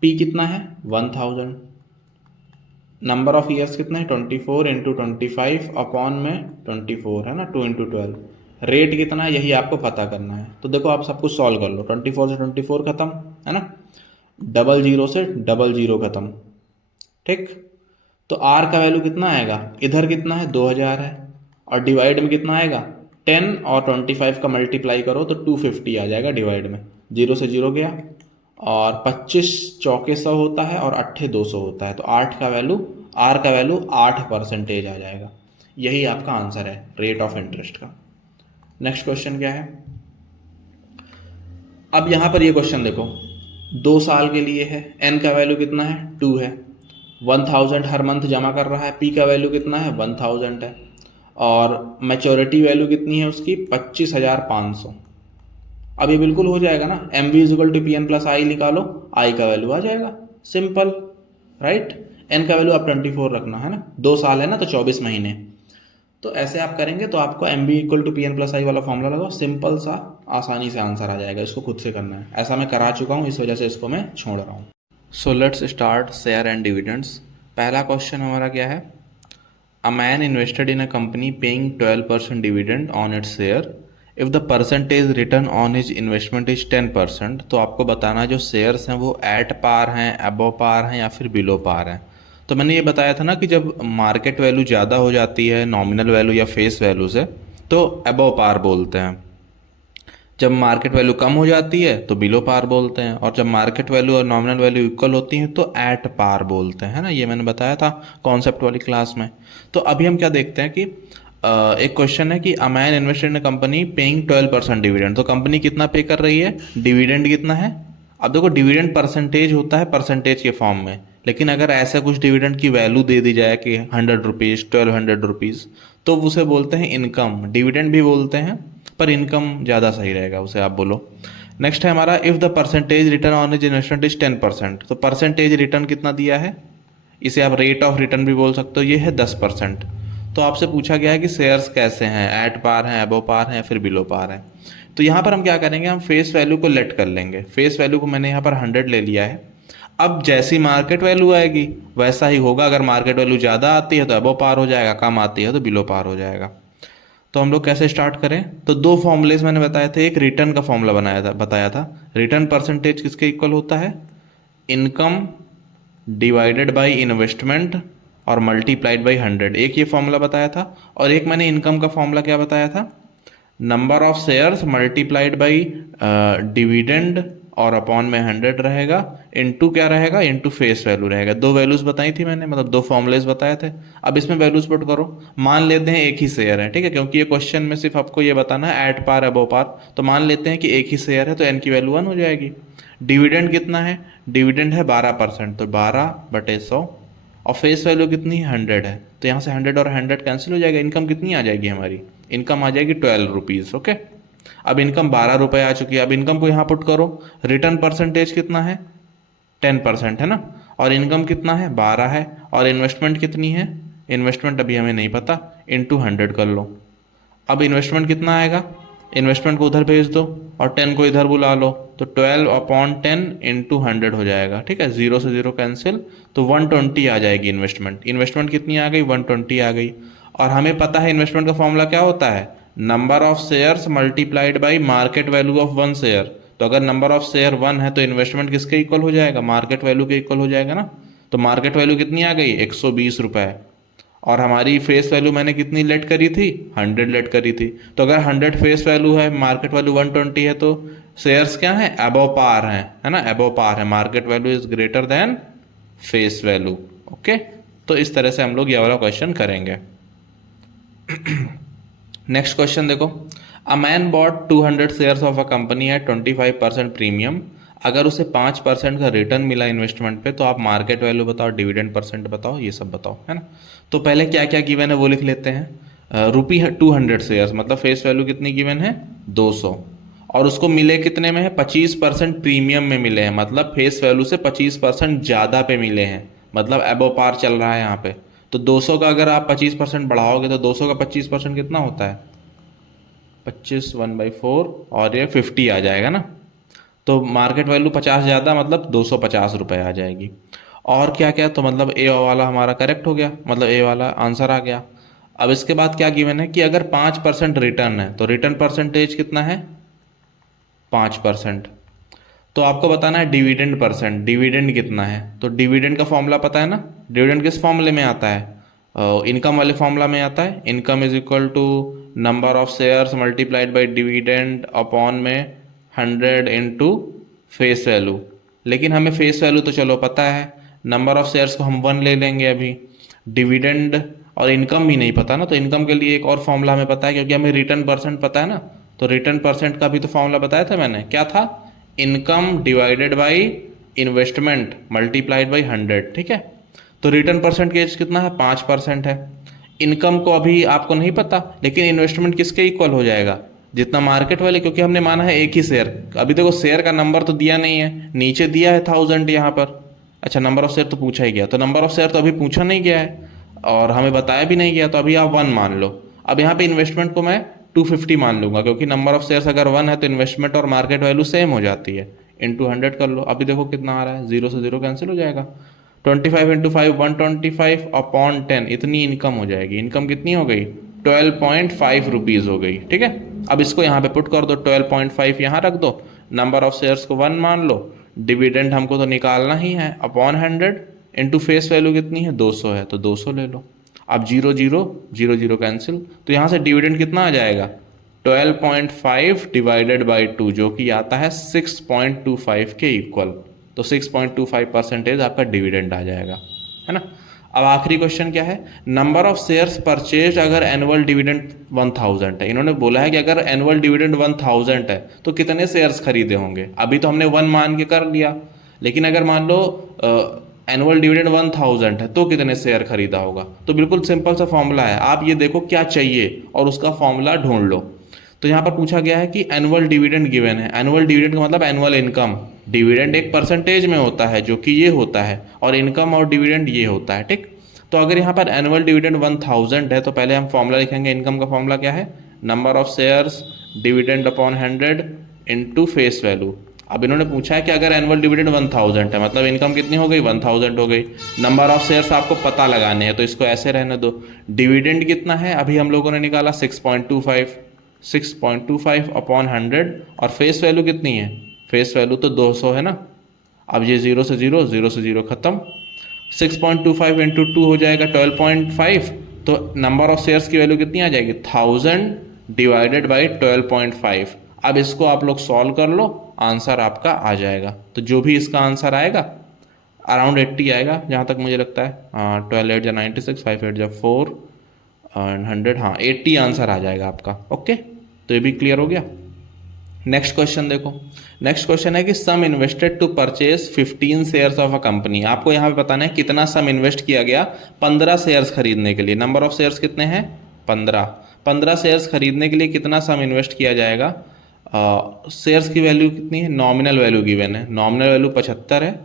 P कितना है 1000, नंबर ऑफ ईयर्स कितना है 24 इंटू 25 अपॉन में 24, है ना, 2 इंटू 12। रेट कितना है यही आपको पता करना है। तो देखो आप सब कुछ सॉल्व कर लो, 24 से 24 खत्म, है ना, 00 से 00 खत्म, ठीक। तो R का वैल्यू कितना आएगा, इधर कितना है 2000 है, और डिवाइड में कितना आएगा 10 और 25 का मल्टीप्लाई करो तो 250 आ जाएगा डिवाइड में, 0 से 0 गया, और 25 चौके 100 होता है और 8 200 होता है, तो 8 का वैल्यू, आर का वैल्यू 8% आ जाएगा। यही आपका आंसर है रेट ऑफ इंटरेस्ट का। नेक्स्ट क्वेश्चन क्या है, अब यहाँ पर ये क्वेश्चन देखो, 2 साल के लिए है, एन का वैल्यू कितना है 2 है, 1000 हर मंथ जमा कर रहा है, पी का वैल्यू कितना है 1000 है, और मैच्योरिटी वैल्यू कितनी है उसकी 25,500। अब ये बिल्कुल हो जाएगा ना, M V is equal to P N plus I निकालो, आई का वैल्यू आ जाएगा, सिंपल, राइट। एन का वैल्यू आप 24 रखना है ना, 2 साल है ना तो 24 महीने। तो ऐसे आप करेंगे तो आपको M B equal to P N plus I वाला फॉर्मूला लगाओ, सिंपल सा, आसानी से आंसर आ जाएगा। इसको खुद से करना है, ऐसा मैं करा चुका हूँ, इस वजह से इसको मैं छोड़ रहा हूँ। So let's start share and dividends. पहला क्वेश्चन हमारा क्या है, a man invested in a company paying 12% dividend on its share, if the percentage return on his investment is 10%। तो आपको बताना है जो शेयर्स हैं वो एट पार हैं, अबव पार हैं या फिर बिलो पार हैं। तो मैंने ये बताया था ना कि जब मार्केट वैल्यू ज़्यादा हो जाती है नॉमिनल वैल्यू या फेस वैल्यू से तो अबव पार बोलते हैं, जब मार्केट वैल्यू कम हो जाती है तो बिलो पार बोलते हैं, और जब मार्केट वैल्यू और नॉमिनल वैल्यू इक्वल होती हैं तो एट पार बोलते हैं, है ना। ये मैंने बताया था कॉन्सेप्ट वाली क्लास में। तो अभी हम क्या देखते हैं कि एक क्वेश्चन है कि a man invested in company paying 12% dividend. तो कंपनी कितना पे कर रही है, डिविडेंड कितना है। अब देखो डिविडेंड परसेंटेज होता है परसेंटेज के फॉर्म में, लेकिन अगर ऐसा कुछ डिविडेंड की वैल्यू दे दी जाए कि 100 रुपीज़ 1200 रुपीज़, तो उसे बोलते हैं इनकम। डिविडेंड भी बोलते हैं पर इनकम ज़्यादा सही रहेगा, उसे आप बोलो। नेक्स्ट है हमारा, if the percentage return on his investment is 10%। तो परसेंटेज रिटर्न कितना दिया है, इसे आप रेट ऑफ रिटर्न भी बोल सकते हो, ये है 10%। तो आपसे पूछा गया है कि शेयर्स कैसे हैं, एट पार हैं, अबव पार हैं या फिर बिलो पार हैं। तो यहाँ पर हम क्या करेंगे, हम फेस वैल्यू को लेट कर लेंगे। फेस वैल्यू को मैंने यहाँ पर 100 ले लिया है। अब जैसी मार्केट वैल्यू आएगी वैसा ही होगा, अगर मार्केट वैल्यू ज़्यादा आती है तो अबव पार हो जाएगा, कम आती है तो बिलो पार हो जाएगा। तो हम लोग कैसे स्टार्ट करें, तो 2 फॉर्मूलेज मैंने बताए थे, एक रिटर्न का फॉर्मूला बताया था। रिटर्न परसेंटेज किसके इक्वल होता है, इनकम डिवाइडेड बाय इन्वेस्टमेंट और मल्टीप्लाइड बाय 100, एक ये फॉर्मूला बताया था। और एक मैंने इनकम का फॉर्मूला क्या बताया था, number of shares multiplied bye dividend और अपॉन में 100 रहेगा, इनटू क्या रहेगा, इनटू फेस वैल्यू रहेगा। 2 वैल्यूज बताई थी मैंने, मतलब 2 फॉर्मूलेज बताए थे। अब इसमें वैल्यूज पुट करो, मान लेते हैं एक ही शेयर है, ठीक है, क्योंकि ये क्वेश्चन में सिर्फ आपको ये बताना है एट पार अबव पार। तो मान लेते हैं कि एक ही शेयर है तो एन की वैल्यू 1 हो जाएगी। डिविडेंड कितना है, डिविडेंड है 12%, तो 12/100, और फेस वैल्यू कितनी है 100 है, तो यहाँ से 100 और 100 कैंसिल हो जाएगा। इनकम कितनी आ जाएगी हमारी, इनकम आ जाएगी 12 रुपीज़। ओके, अब इनकम 12 रुपये आ चुकी है। अब इनकम को यहाँ पुट करो, रिटर्न परसेंटेज कितना है 10% है ना, और इनकम कितना है 12 है, और इन्वेस्टमेंट कितनी है, इन्वेस्टमेंट अभी हमें नहीं पता, इनटू 100 कर लो। अब इन्वेस्टमेंट कितना आएगा, इन्वेस्टमेंट को उधर भेज दो और 10 को इधर बुला लो, तो 12/10 इंटू 100 हो जाएगा, ठीक है, 0 से 0 कैंसिल, तो 120 आ जाएगी इन्वेस्टमेंट। इन्वेस्टमेंट कितनी आ गई, 120 आ गई। और हमें पता है इन्वेस्टमेंट का फॉर्मूला क्या होता है, number of shares multiplied by market value of 1 share. तो अगर नंबर ऑफ शेयर 1 है तो इन्वेस्टमेंट किसके इक्वल हो जाएगा, मार्केट वैल्यू के इक्वल हो जाएगा ना। तो मार्केट वैल्यू कितनी आ गई 120 रुपये, और हमारी फेस वैल्यू मैंने कितनी लेट करी थी 100 लेट करी थी। तो अगर 100 फेस वैल्यू है, मार्केट वैल्यू 120 है, तो शेयर्स क्या है, अबव पार हैं, है ना, अबव पार है, market value is greater then face value. Okay, तो इस तरह से हम लोग ये वाला क्वेश्चन करेंगे। नेक्स्ट क्वेश्चन देखो, a man bot 200 shares of a company at 25% premium. अगर उसे 5% का रिटर्न मिला इन्वेस्टमेंट पे, तो आप मार्केट वैल्यू बताओ, डिविडेंड परसेंट बताओ, ये सब बताओ, है ना। तो पहले क्या क्या गिवन है वो लिख लेते हैं। रुपी है 200 शेयर्स, मतलब फेस वैल्यू कितनी गिवन है 200, और उसको मिले कितने में है 25% प्रीमियम में मिले हैं, मतलब फेस वैल्यू से 25% ज़्यादा पे मिले हैं, मतलब एबो पार चल रहा है यहाँ पे। तो 200 का अगर आप 25% बढ़ाओगे तो 200 का 25% कितना होता है 25, 1/4, और ये 50 आ जाएगा ना। तो मार्केट वैल्यू 50 ज़्यादा, मतलब 250 रुपये आ जाएगी। और क्या क्या, तो मतलब ए वाला हमारा करेक्ट हो गया, मतलब ए वाला आंसर आ गया। अब इसके बाद क्या गिवन है कि अगर 5% रिटर्न है तो रिटर्न परसेंटेज कितना है 5%। तो आपको बताना है डिविडेंड परसेंट, डिविडेंड कितना है। तो डिविडेंड का फॉर्मूला पता है ना, डिविडेंड किस फॉर्मूले में आता है, इनकम वाले फॉर्मूला में आता है। Income is equal to number of shares multiplied by dividend upon में 100 इंटू फेस वैल्यू, लेकिन हमें फेस वैल्यू तो चलो पता है, नंबर ऑफ शेयर्स को हम 1 ले लेंगे अभी, डिविडेंड और इनकम भी नहीं पता ना, तो इनकम के लिए एक और फॉर्मूला हमें पता है, क्योंकि हमें रिटर्न परसेंट पता है ना, तो रिटर्न परसेंट का भी तो फॉर्मूला बताया था मैंने, क्या था, income divided by investment multiplied by 100, ठीक है। तो रिटर्न परसेंट केस कितना है, 5% है। इनकम को अभी आपको नहीं पता, लेकिन इन्वेस्टमेंट किसके इक्वल हो जाएगा, जितना मार्केट वाले, क्योंकि हमने माना है एक ही शेयर। अभी देखो शेयर का नंबर तो दिया नहीं है, नीचे दिया है 1000 यहाँ पर। अच्छा, नंबर ऑफ शेयर तो पूछा ही गया, तो नंबर ऑफ शेयर तो अभी पूछा नहीं गया है और हमें बताया भी नहीं गया, तो अभी आप 1 मान लो। अब यहाँ पे इन्वेस्टमेंट को मैं 250 मान लूंगा, क्योंकि नंबर ऑफ शेयर्स अगर 1 है तो इन्वेस्टमेंट और मार्केट वैल्यू सेम हो जाती है, इंटू 100 कर लो। अभी देखो कितना आ रहा है, 0 से 0 कैंसिल हो जाएगा, 25 इंटू 5 125 अपॉन 10, इतनी इनकम हो जाएगी। इनकम कितनी हो गई, 12.5 रुपीज़ हो गई, ठीक है। अब इसको यहाँ पे पुट कर दो, 12.5 यहाँ रख दो, नंबर ऑफ शेयर्स को 1 मान लो, डिविडेंड हमको तो निकालना ही है, अपॉन 100 इंटू फेस वैल्यू कितनी है, 200 है, तो 200 ले लो। अब 0 0 0 0 कैंसिल, तो यहाँ से डिविडेंड कितना आ जाएगा, 12.5 डिवाइडेड बाई 2, जो कि आता है 6.25 के इक्वल, तो 6.25% आपका डिविडेंड आ जाएगा, है ना। अब आखिरी क्वेश्चन क्या है, नंबर ऑफ शेयर्स परचेज अगर एनुअल डिविडेंड 1000 है। इन्होंने बोला है कि अगर एनुअल डिविडेंड 1000 है तो कितने शेयर्स खरीदे होंगे। अभी तो हमने 1 मान के कर लिया, लेकिन अगर मान लो एनुअल डिविडेंड 1000 है तो कितने शेयर खरीदा होगा। तो बिल्कुल सिंपल सा फॉर्मूला है, आप ये देखो क्या चाहिए और उसका फॉर्मूला ढूंढ लो। तो यहाँ पर पूछा गया है कि एनुअल डिविडेंड गिवन है, एनुअल डिविडेंड का मतलब एनुअल इनकम, डिविडेंड एक परसेंटेज में होता है जो कि ये होता है, और इनकम और डिविडेंड ये होता है, ठीक। तो अगर यहाँ पर एनुअल डिविडेंड 1000 है तो पहले हम फॉर्मूला लिखेंगे, इनकम का फॉर्मूला क्या है, number of shares dividend upon 100 into face value. अब इन्होंने पूछा है कि अगर एनुअल डिविडेंड 1000 है, मतलब इनकम कितनी हो गई, 1000 हो गई। नंबर ऑफ शेयर्स आपको पता लगाने हैं, तो इसको ऐसे रहने दो। डिविडेंड कितना है, अभी हम लोगों ने निकाला 6.25 अपॉन 100, और फेस वैल्यू कितनी है, फेस वैल्यू तो 200 है ना। अब ये 0 से 0 0 से 0 खत्म, 6.25 इंटू 2 हो जाएगा 12.5, तो नंबर ऑफ शेयर्स की वैल्यू कितनी आ जाएगी, 1000 डिवाइडेड बाई 12.5। अब इसको आप लोग सॉल्व कर लो, आंसर आपका आ जाएगा। तो जो भी इसका आंसर आएगा अराउंड 80 आएगा जहाँ तक मुझे लगता है। 12 8 96, 5 8 4 एंड 100, हाँ 80 आंसर आ जाएगा आपका। ओके, तो ये भी क्लियर हो गया। नेक्स्ट क्वेश्चन देखो, नेक्स्ट क्वेश्चन है कि sum invested to purchase 15 shares of a company. आपको यहाँ पे बताना है कितना सम इन्वेस्ट किया गया 15 शेयर्स खरीदने के लिए। नंबर ऑफ शेयर्स कितने हैं, 15 शेयर्स खरीदने के लिए कितना सम इन्वेस्ट किया जाएगा। शेयर्स की वैल्यू कितनी है, नॉमिनल वैल्यू गिवन है, नॉमिनल वैल्यू 75 है,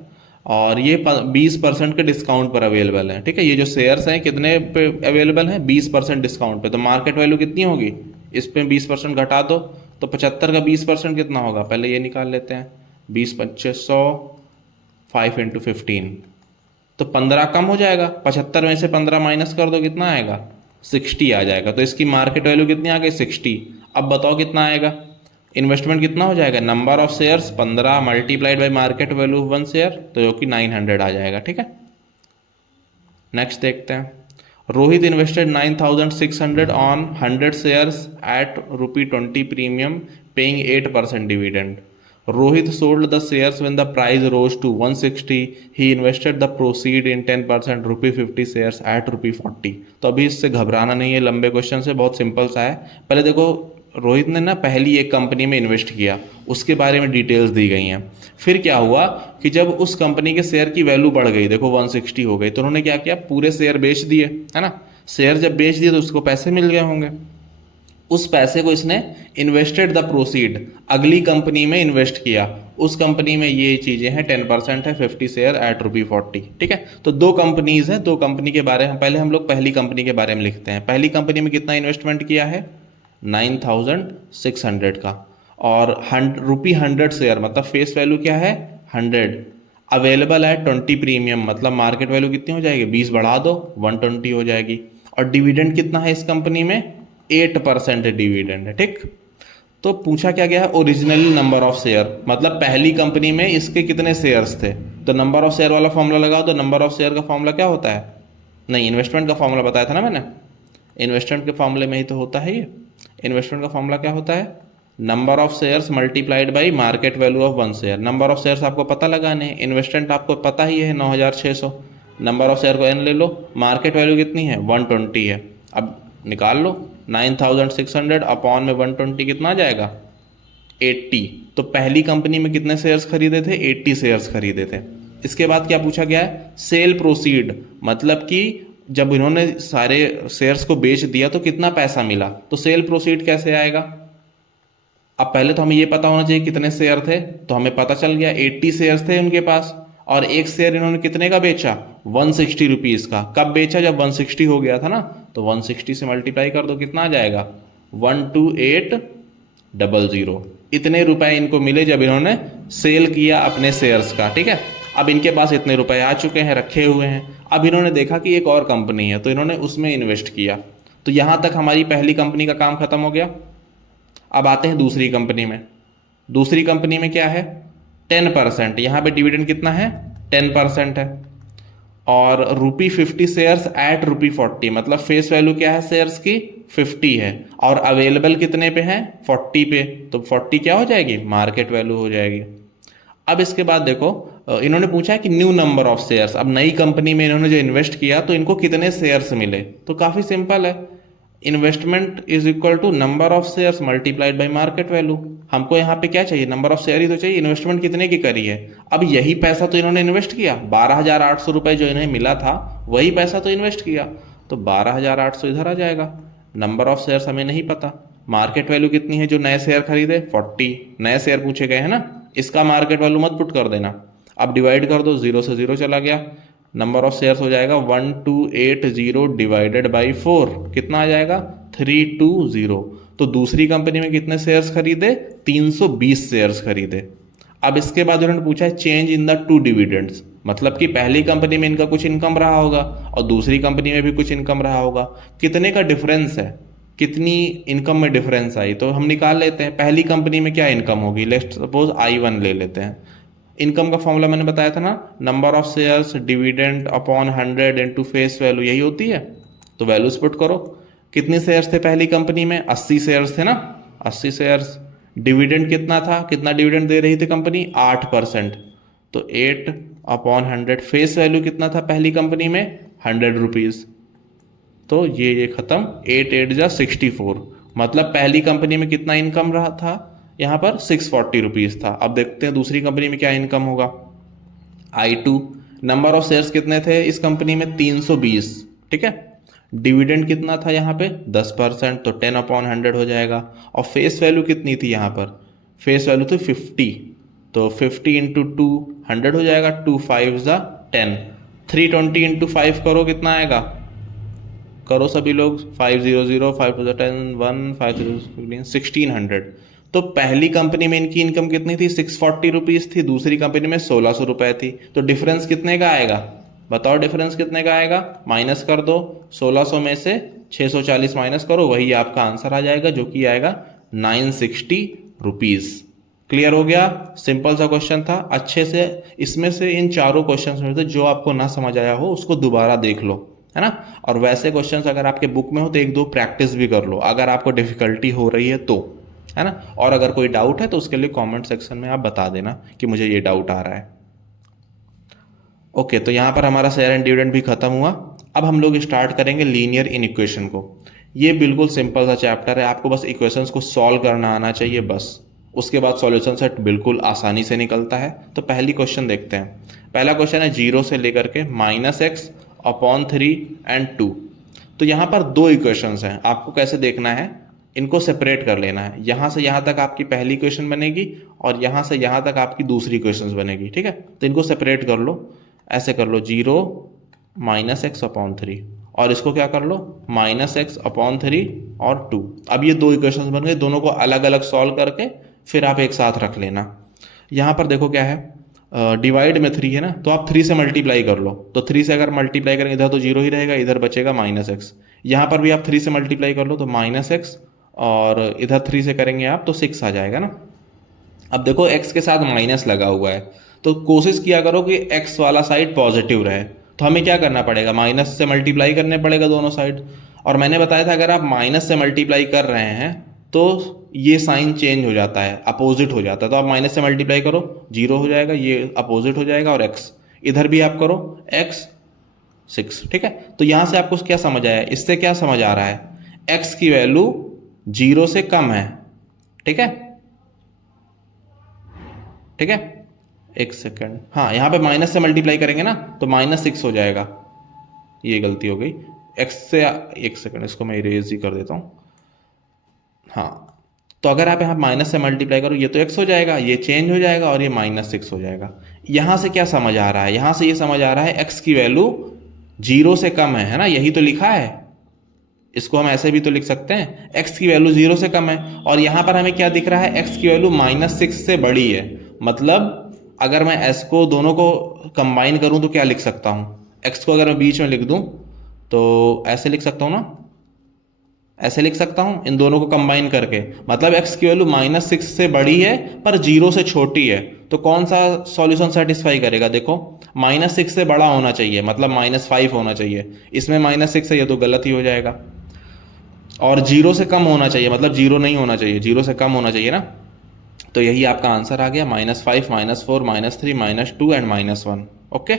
और ये 20% के डिस्काउंट पर अवेलेबल है, ठीक है। ये जो शेयर्स हैं कितने पे अवेलेबल हैं, 20% डिस्काउंट पे। तो मार्केट वैल्यू कितनी होगी, इस पे 20% घटा दो, तो 75 का 20% कितना होगा, पहले ये निकाल लेते हैं, 20 2500 5 इंटू 15, तो 15 कम हो जाएगा, 75 में से 15 माइनस कर दो, कितना आएगा, 60 आ जाएगा। तो इसकी मार्केट वैल्यू कितनी आ गई, 60। अब बताओ कितना आएगा, इन्वेस्टमेंट कितना हो जाएगा, number of shares 15 multiplied by market value 1 share, तो जो कि 900 आ जाएगा, ठीक है। नेक्स्ट देखते हैं, Rohit invested 9600 on 100 shares at ₹20 premium paying 8% dividend. Rohit sold the shares when the price rose to 160. He invested the proceed in 10% ₹50 shares at ₹40. तो अभी इससे घबराना नहीं है, लंबे क्वेश्चन से, बहुत सिंपल सा है। पहले देखो, रोहित ने ना पहली एक कंपनी में इन्वेस्ट किया, उसके बारे में डिटेल्स दी गई हैं। फिर क्या हुआ कि जब उस कंपनी के शेयर की वैल्यू बढ़ गई, देखो 160 हो गई, तो उन्होंने क्या किया, पूरे शेयर बेच दिए, है ना। शेयर जब बेच दिए तो उसको पैसे मिल गए होंगे, उस पैसे को इसने इन्वेस्टेड द प्रोसीड, अगली कंपनी में इन्वेस्ट किया। उस कंपनी में ये चीजें हैं, 10% है, 50 शेयर एट ₹40, ठीक है। तो दो कंपनीज हैं, दो कंपनी के बारे में पहले हम लोग पहली कंपनी के बारे में लिखते हैं। पहली कंपनी में कितना इन्वेस्टमेंट किया है, 9600 का, और ₹100 शेयर, मतलब फेस वैल्यू क्या है, 100, अवेलेबल है 20 प्रीमियम, मतलब मार्केट वैल्यू कितनी हो जाएगी, 20 बढ़ा दो 120 हो जाएगी। और डिविडेंड कितना है इस कंपनी में, 8% डिविडेंड है, ठीक। तो पूछा क्या गया है, ओरिजिनली नंबर ऑफ शेयर, मतलब पहली कंपनी में इसके कितने शेयर्स थे। तो नंबर ऑफ शेयर वाला फॉर्मूला लगाओ, तो नंबर ऑफ शेयर का फॉर्मूला क्या होता है, नहीं इन्वेस्टमेंट का फॉर्मूला बताया था ना मैंने, इन्वेस्टमेंट के फॉर्मूले में ही तो होता है ये। इन्वेस्टमेंट का फॉर्मूला क्या होता है, number of shares multiplied by market value of one share. Number of shares आपको पता लगाने हैं, इन्वेस्टमेंट आपको पता ही है 9600, नंबर ऑफ शेयर को n ले लो, मार्केट वैल्यू कितनी है 120 है, अब निकाल लो 9600 अपॉन में 120 कितना आ जाएगा 80। तो पहली कंपनी में कितने शेयर्स खरीदे थे 80 शेयर्स खरीदे थे। इसके बाद क्या पूछा गया है सेल प्रोसीड, मतलब कि जब इन्होंने सारे शेयर्स को बेच दिया तो कितना पैसा मिला, तो सेल प्रोसीड कैसे आएगा। अब पहले तो हमें ये पता होना चाहिए कितने शेयर थे, तो हमें पता चल गया 80 शेयर्स थे उनके पास और एक शेयर इन्होंने कितने का बेचा 160 रुपीज़ का। कब बेचा जब 160 हो गया था ना, तो 160 से मल्टीप्लाई कर दो कितना आ जाएगा 12800। इतने रुपए इनको मिले जब इन्होंने सेल किया अपने शेयर्स का। ठीक है, अब इनके पास इतने रुपए आ चुके हैं, रखे हुए हैं। अब इन्होंने देखा कि एक और कंपनी है तो इन्होंने उसमें इन्वेस्ट किया। तो यहां तक हमारी पहली कंपनी का काम खत्म हो गया। अब आते हैं दूसरी कंपनी में। दूसरी कंपनी में क्या है 10%, यहाँ पे डिविडेंड कितना है 10% है और ₹50 शेयर्स एट ₹40, मतलब फेस वैल्यू क्या है शेयर्स की 50 है और अवेलेबल कितने पे है 40 पे, तो 40 क्या हो जाएगी मार्केट वैल्यू हो जाएगी। अब इसके बाद देखो इन्होंने पूछा है कि न्यू नंबर ऑफ शेयर्स, अब नई कंपनी में इन्होंने जो इन्वेस्ट किया तो इनको कितने शेयर्स मिले, तो काफी सिंपल है, investment is equal to number of shares multiplied by market value. हमको यहाँ पे क्या चाहिए नंबर ऑफ शेयर ही तो चाहिए, इन्वेस्टमेंट कितने की करी है। अब यही पैसा तो इन्होंने इन्वेस्ट किया 12,800 रुपए जो इन्हें मिला था वही पैसा तो इन्वेस्ट किया, तो 12,800 इधर आ जाएगा। नंबर ऑफ शेयर्स हमें नहीं पता, मार्केट वैल्यू कितनी है जो नए शेयर खरीदे 40, नए शेयर पूछे गए हैं ना, इसका मार्केट वैल्यू मत पुट कर देना। अब डिवाइड कर दो, 0 से 0 चला गया, नंबर ऑफ शेयर्स हो जाएगा 1280 डिवाइडेड बाई 4 कितना आ जाएगा 320। तो दूसरी कंपनी में कितने शेयर्स खरीदे 320 शेयर्स खरीदे। अब इसके बाद उन्होंने पूछा है change in the two dividends, मतलब कि पहली कंपनी में इनका कुछ इनकम रहा होगा और दूसरी कंपनी में भी कुछ इनकम रहा होगा, कितने का डिफरेंस है, कितनी इनकम में डिफरेंस आई, तो हम निकाल लेते हैं। पहली कंपनी में क्या इनकम होगी, लेट्स सपोज I1 ले लेते हैं। इनकम का फॉर्मूला मैंने बताया था ना, number of shares dividend upon 100 into face value, यही होती है। तो वैल्यूज पुट करो, कितने शेयर्स थे पहली कंपनी में 80 शेयर्स थे ना, 80 शेयर्स। डिविडेंड कितना था, कितना डिविडेंड दे रही थी कंपनी 8%, तो 8 अपॉन 100, फेस वैल्यू कितना था पहली कंपनी में 100 रुपीज़, तो ये खत्म 8 8 जा 64, मतलब पहली कंपनी में कितना इनकम रहा था यहाँ पर 640 रुपीज़ था। अब देखते हैं दूसरी कंपनी में क्या इनकम होगा। I2 नंबर ऑफ शेयर्स कितने थे इस कंपनी में 320, ठीक है, डिविडेंड कितना था यहाँ पे 10%, तो 10 अपॉन 100 हो जाएगा। और फेस वैल्यू कितनी थी यहाँ पर, फेस वैल्यू थी 50, तो 50 इंटू 2 100 हो जाएगा, 2 5 जा 10, 320 इंटू 5 करो कितना आएगा, करो सभी लोग 500 5 10 1 5 1600। तो पहली कंपनी में इनकी इनकम कितनी थी 640 रुपीज़ थी, दूसरी कंपनी में 1600 रुपए थी, तो डिफरेंस कितने का आएगा बताओ, डिफरेंस कितने का आएगा, माइनस कर दो 1600 में से 640 माइनस करो, वही आपका आंसर आ जाएगा जो कि आएगा 960 रुपीज़। क्लियर हो गया, सिंपल सा क्वेश्चन था। अच्छे से इसमें से इन चारों क्वेश्चन में से जो आपको ना समझ आया हो उसको दोबारा देख लो, है ना। और वैसे क्वेश्चंस अगर आपके बुक में हो तो 1-2 प्रैक्टिस भी कर लो अगर आपको डिफिकल्टी हो रही है तो, है ना। और अगर कोई डाउट है तो उसके लिए कमेंट सेक्शन में आप बता देना कि मुझे ये डाउट आ रहा है। ओके, तो यहाँ पर हमारा शेयर एंड डिविडेंड भी खत्म हुआ। अब हम लोग स्टार्ट करेंगे लीनियर इनइक्वेशन को। ये बिल्कुल सिंपल सा चैप्टर है, आपको बस इक्वेशंस को सॉल्व करना आना चाहिए बस, उसके बाद सॉल्यूशन सेट बिल्कुल आसानी से निकलता है। तो पहली क्वेश्चन देखते हैं। पहला क्वेश्चन है 0 से लेकर के -x अपॉन 3 एंड 2। तो यहाँ पर 2 इक्वेशंस हैं, आपको कैसे देखना है, इनको सेपरेट कर लेना है। यहाँ से यहाँ तक आपकी पहली इक्वेशन बनेगी और यहाँ से यहाँ तक आपकी दूसरी इक्वेशन बनेगी, ठीक है। तो इनको सेपरेट कर लो, ऐसे कर लो 0 -x अपॉन 3 और इसको क्या कर लो -x अपॉन 3 और 2। अब ये 2 इक्वेशंस बन गए, दोनों को अलग अलग सॉल्व करके फिर आप एक साथ रख लेना। यहाँ पर देखो क्या है, डिवाइड में 3 है ना, तो आप 3 से मल्टीप्लाई कर लो, तो 3 से अगर मल्टीप्लाई करेंगे इधर तो 0 ही रहेगा, इधर बचेगा -x। यहाँ पर भी आप 3 से मल्टीप्लाई कर लो तो -x और इधर 3 से करेंगे आप तो 6 आ जाएगा ना। अब देखो x के साथ माइनस लगा हुआ है, तो कोशिश किया करो कि x वाला साइड पॉजिटिव रहे। तो हमें क्या करना पड़ेगा, माइनस से मल्टीप्लाई करने पड़ेगा दोनों साइड। और मैंने बताया था अगर आप माइनस से मल्टीप्लाई कर रहे हैं तो ये साइन चेंज हो जाता है, अपोजिट हो जाता है। तो आप माइनस से मल्टीप्लाई करो, 0 हो जाएगा, ये अपोजिट हो जाएगा, और x इधर भी आप करो x 6। ठीक है, तो यहां से आपको क्या समझ आया, इससे क्या समझ आ रहा है, x की वैल्यू 0 से कम है। ठीक है, ठीक है, एक सेकेंड, हाँ यहाँ पे माइनस से मल्टीप्लाई करेंगे ना तो -6 हो जाएगा, ये गलती हो गई, x से, एक सेकेंड इसको मैं इरेज ही कर देता हूँ। हाँ, तो अगर आप यहाँ माइनस से मल्टीप्लाई करो, ये तो x हो जाएगा, ये चेंज हो जाएगा, और ये -6 हो जाएगा। यहाँ से क्या समझ आ रहा है, यहाँ से ये समझ आ रहा है x की वैल्यू 0 से कम है ना, यही तो लिखा है। इसको हम ऐसे भी तो लिख सकते हैं, x की वैल्यू 0 से कम है, और यहाँ पर हमें क्या दिख रहा है, x की वैल्यू -6 से बड़ी है। मतलब अगर मैं s को, दोनों को कंबाइन करूं तो क्या लिख सकता हूं, x को अगर मैं बीच में लिख दूं तो ऐसे लिख सकता हूं ना, ऐसे लिख सकता हूं इन दोनों को कंबाइन करके। मतलब x की वैल्यू -6 से बड़ी है पर 0 से छोटी है, तो कौन सा सॉल्यूशन सेटिस्फाई करेगा, देखो -6 से बड़ा होना चाहिए, मतलब -5 होना चाहिए, इसमें -6 है, ये तो गलत ही हो जाएगा। और 0 से कम होना चाहिए, मतलब 0 नहीं होना चाहिए, 0 से कम होना चाहिए ना। तो यही आपका आंसर आ गया, -5, -4, -3, -2 एंड -1। ओके,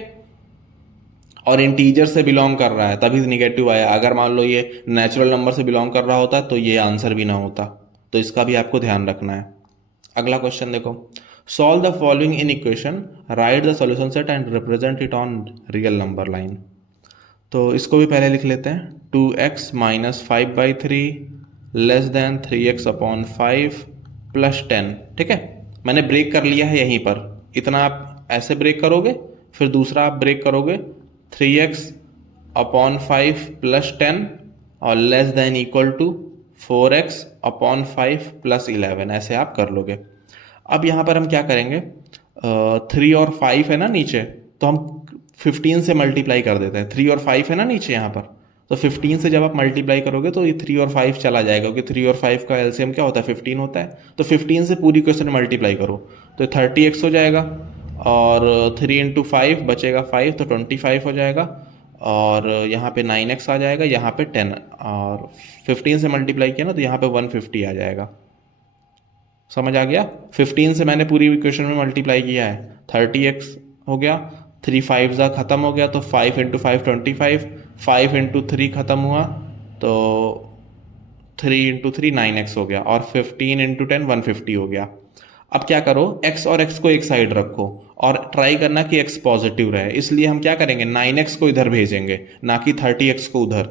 और इंटीजर से बिलोंग कर रहा है तभी निगेटिव आया, अगर मान लो ये नेचुरल नंबर से बिलोंग कर रहा होता तो ये आंसर भी ना होता, तो इसका भी आपको ध्यान रखना है। अगला क्वेश्चन देखो, solve the following in equation, right the solution set and represent it on real number line. तो इसको भी पहले लिख लेते हैं, 2x - 5/3 लेस देन 3x/5 + 10। ठीक है, मैंने ब्रेक कर लिया है यहीं पर, इतना आप ऐसे ब्रेक करोगे, फिर दूसरा आप ब्रेक करोगे 3x/5 + 10 और less than equal to 4x/5 + 11, ऐसे आप कर लोगे। अब यहाँ पर हम क्या करेंगे, 3 और 5 है ना नीचे, तो हम 15 से मल्टीप्लाई कर देते हैं। 3 और 5 है ना नीचे यहाँ पर, तो 15 से जब आप मल्टीप्लाई करोगे तो ये 3 और 5 चला जाएगा, क्योंकि 3 और 5 का एलसीएम क्या होता है, 15 होता है। तो 15 से पूरी क्वेश्चन मल्टीप्लाई करो तो 30x हो जाएगा, और 3 × 5 बचेगा 5, तो 25 हो जाएगा, और यहाँ पे 9x आ जाएगा, यहाँ पे 10, और 15 से मल्टीप्लाई किया ना तो यहाँ पे 150 आ जाएगा। समझ आ गया, 15 से मैंने पूरी इक्वेशन में मल्टीप्लाई किया है, 30x हो गया, 3 5 खत्म हो गया, तो 5 × 5 25, 5 × 3 खत्म हुआ, तो 3 × 3 9x हो गया, और 15 × 10 150 हो गया। अब क्या करो, x और x को एक साइड रखो और ट्राई करना कि x पॉजिटिव रहे, इसलिए हम क्या करेंगे, 9x को इधर भेजेंगे, ना कि 30x को उधर।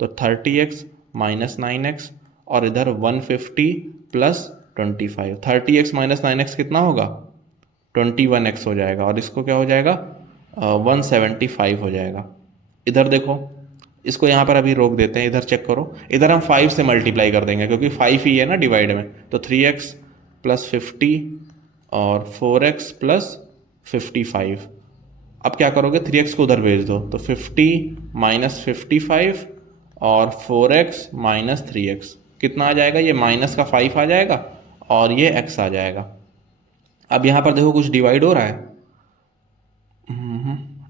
तो 30x - 9x, और इधर 150 + 25, 30x - 9x कितना होगा, 21x हो जाएगा, और इसको क्या हो जाएगा, 175 हो जाएगा। इधर देखो, इसको यहाँ पर अभी रोक देते हैं, इधर चेक करो, इधर हम 5 से मल्टीप्लाई कर देंगे क्योंकि 5 ही है ना डिवाइड में, तो 3x + 50 और 4x + 55। अब क्या करोगे, 3x को उधर भेज दो, तो 50 - 55 और 4x - 3x कितना आ जाएगा, ये माइनस का 5 आ जाएगा, और ये x आ जाएगा। अब यहाँ पर देखो कुछ डिवाइड हो रहा है,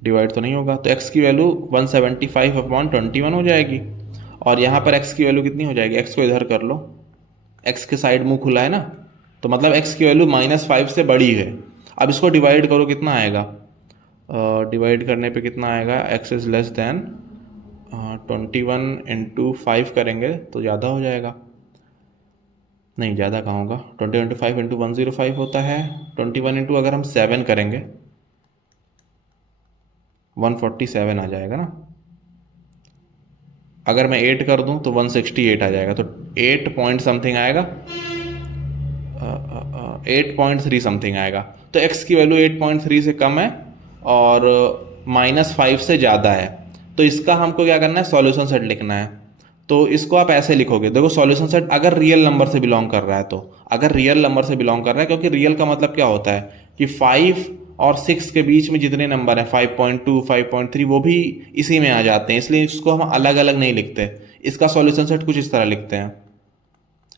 डिवाइड तो नहीं होगा, तो x की वैल्यू 175/21 हो जाएगी, और यहाँ पर x की वैल्यू कितनी हो जाएगी, x को इधर कर लो, x के साइड मुंह खुला है ना, तो मतलब x की वैल्यू -5 से बड़ी है। अब इसको डिवाइड करो, कितना आएगा, डिवाइड करने पे कितना आएगा, x इज़ लेस देन 21 × 5 करेंगे तो ज़्यादा हो जाएगा, नहीं ज़्यादा कहाँ होगा, 21 × 5 × 105 होता है, 21 × अगर हम 7 करेंगे 147 आ जाएगा ना, अगर मैं 8 कर दूं तो 168 आ जाएगा, तो 8 पॉइंट समथिंग आएगा, 8.3 समथिंग आएगा। तो x की वैल्यू 8.3 से कम है और -5 से ज़्यादा है, तो इसका हमको क्या करना है, सॉल्यूशन सेट लिखना है। तो इसको आप ऐसे लिखोगे, देखो सॉल्यूशन सेट अगर रियल नंबर से बिलोंग कर रहा है, तो अगर रियल नंबर से बिलोंग कर रहा है, क्योंकि रियल का मतलब क्या होता है कि 5 और 6 के बीच में जितने नंबर हैं 5.2 5.3 वो भी इसी में आ जाते हैं, इसलिए इसको हम अलग अलग नहीं लिखते। इसका सॉल्यूशन सेट कुछ इस तरह लिखते हैं,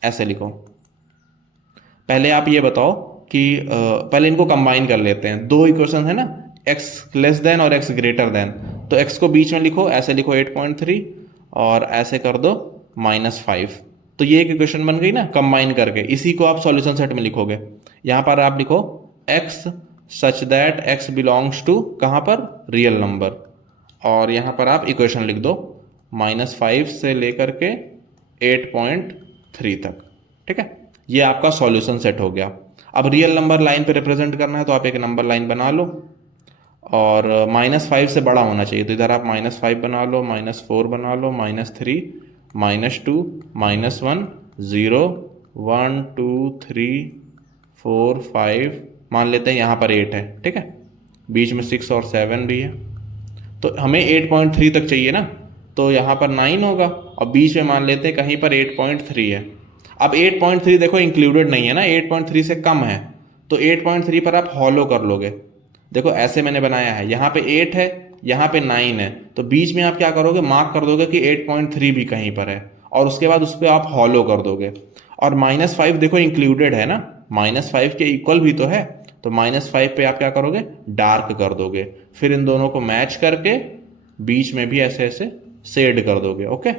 ऐसे लिखो। पहले आप ये बताओ कि पहले इनको कंबाइन कर लेते हैं, दो इक्वेशन है ना, x लेस देन और x ग्रेटर देन, तो x को बीच में लिखो, ऐसे लिखो 8.3 और ऐसे कर दो -5, तो ये एक इक्वेशन बन गई ना कंबाइन करके, इसी को आप सॉल्यूशन सेट में लिखोगे। यहाँ पर आप लिखो x such that x belongs to कहाँ पर, रियल नंबर, और यहाँ पर आप इक्वेशन लिख दो -5 से लेकर के 8.3 तक। ठीक है, ये आपका सॉल्यूशन सेट हो गया। अब रियल नंबर लाइन पे रिप्रेजेंट करना है तो आप एक नंबर लाइन बना लो, और -5 से बड़ा होना चाहिए, तो इधर आप -5 बना लो, -4 बना लो, -3, -2, -1, 0, 1 2 3 4 5, मान लेते हैं यहाँ पर 8 है। ठीक है, बीच में 6 और 7 भी है, तो हमें 8.3 तक चाहिए ना, तो यहाँ पर 9 होगा, और बीच में मान लेते हैं कहीं पर 8.3 है। अब 8.3 देखो इंक्लूडेड नहीं है ना, 8.3 से कम है, तो 8.3 पर आप हॉलो कर लोगे। देखो ऐसे मैंने बनाया है, यहाँ पे 8 है, यहाँ पे 9 है, तो बीच में आप क्या करोगे, मार्क कर दोगे कि 8.3 भी कहीं पर है, और उसके बाद उस पर आप हॉलो कर दोगे। और -5 देखो इंक्लूडेड है ना, -5 के इक्वल भी तो है, तो -5 पे आप क्या करोगे, डार्क कर दोगे, फिर इन दोनों को मैच करके बीच में भी ऐसे ऐसे शेड कर दोगे। ओके,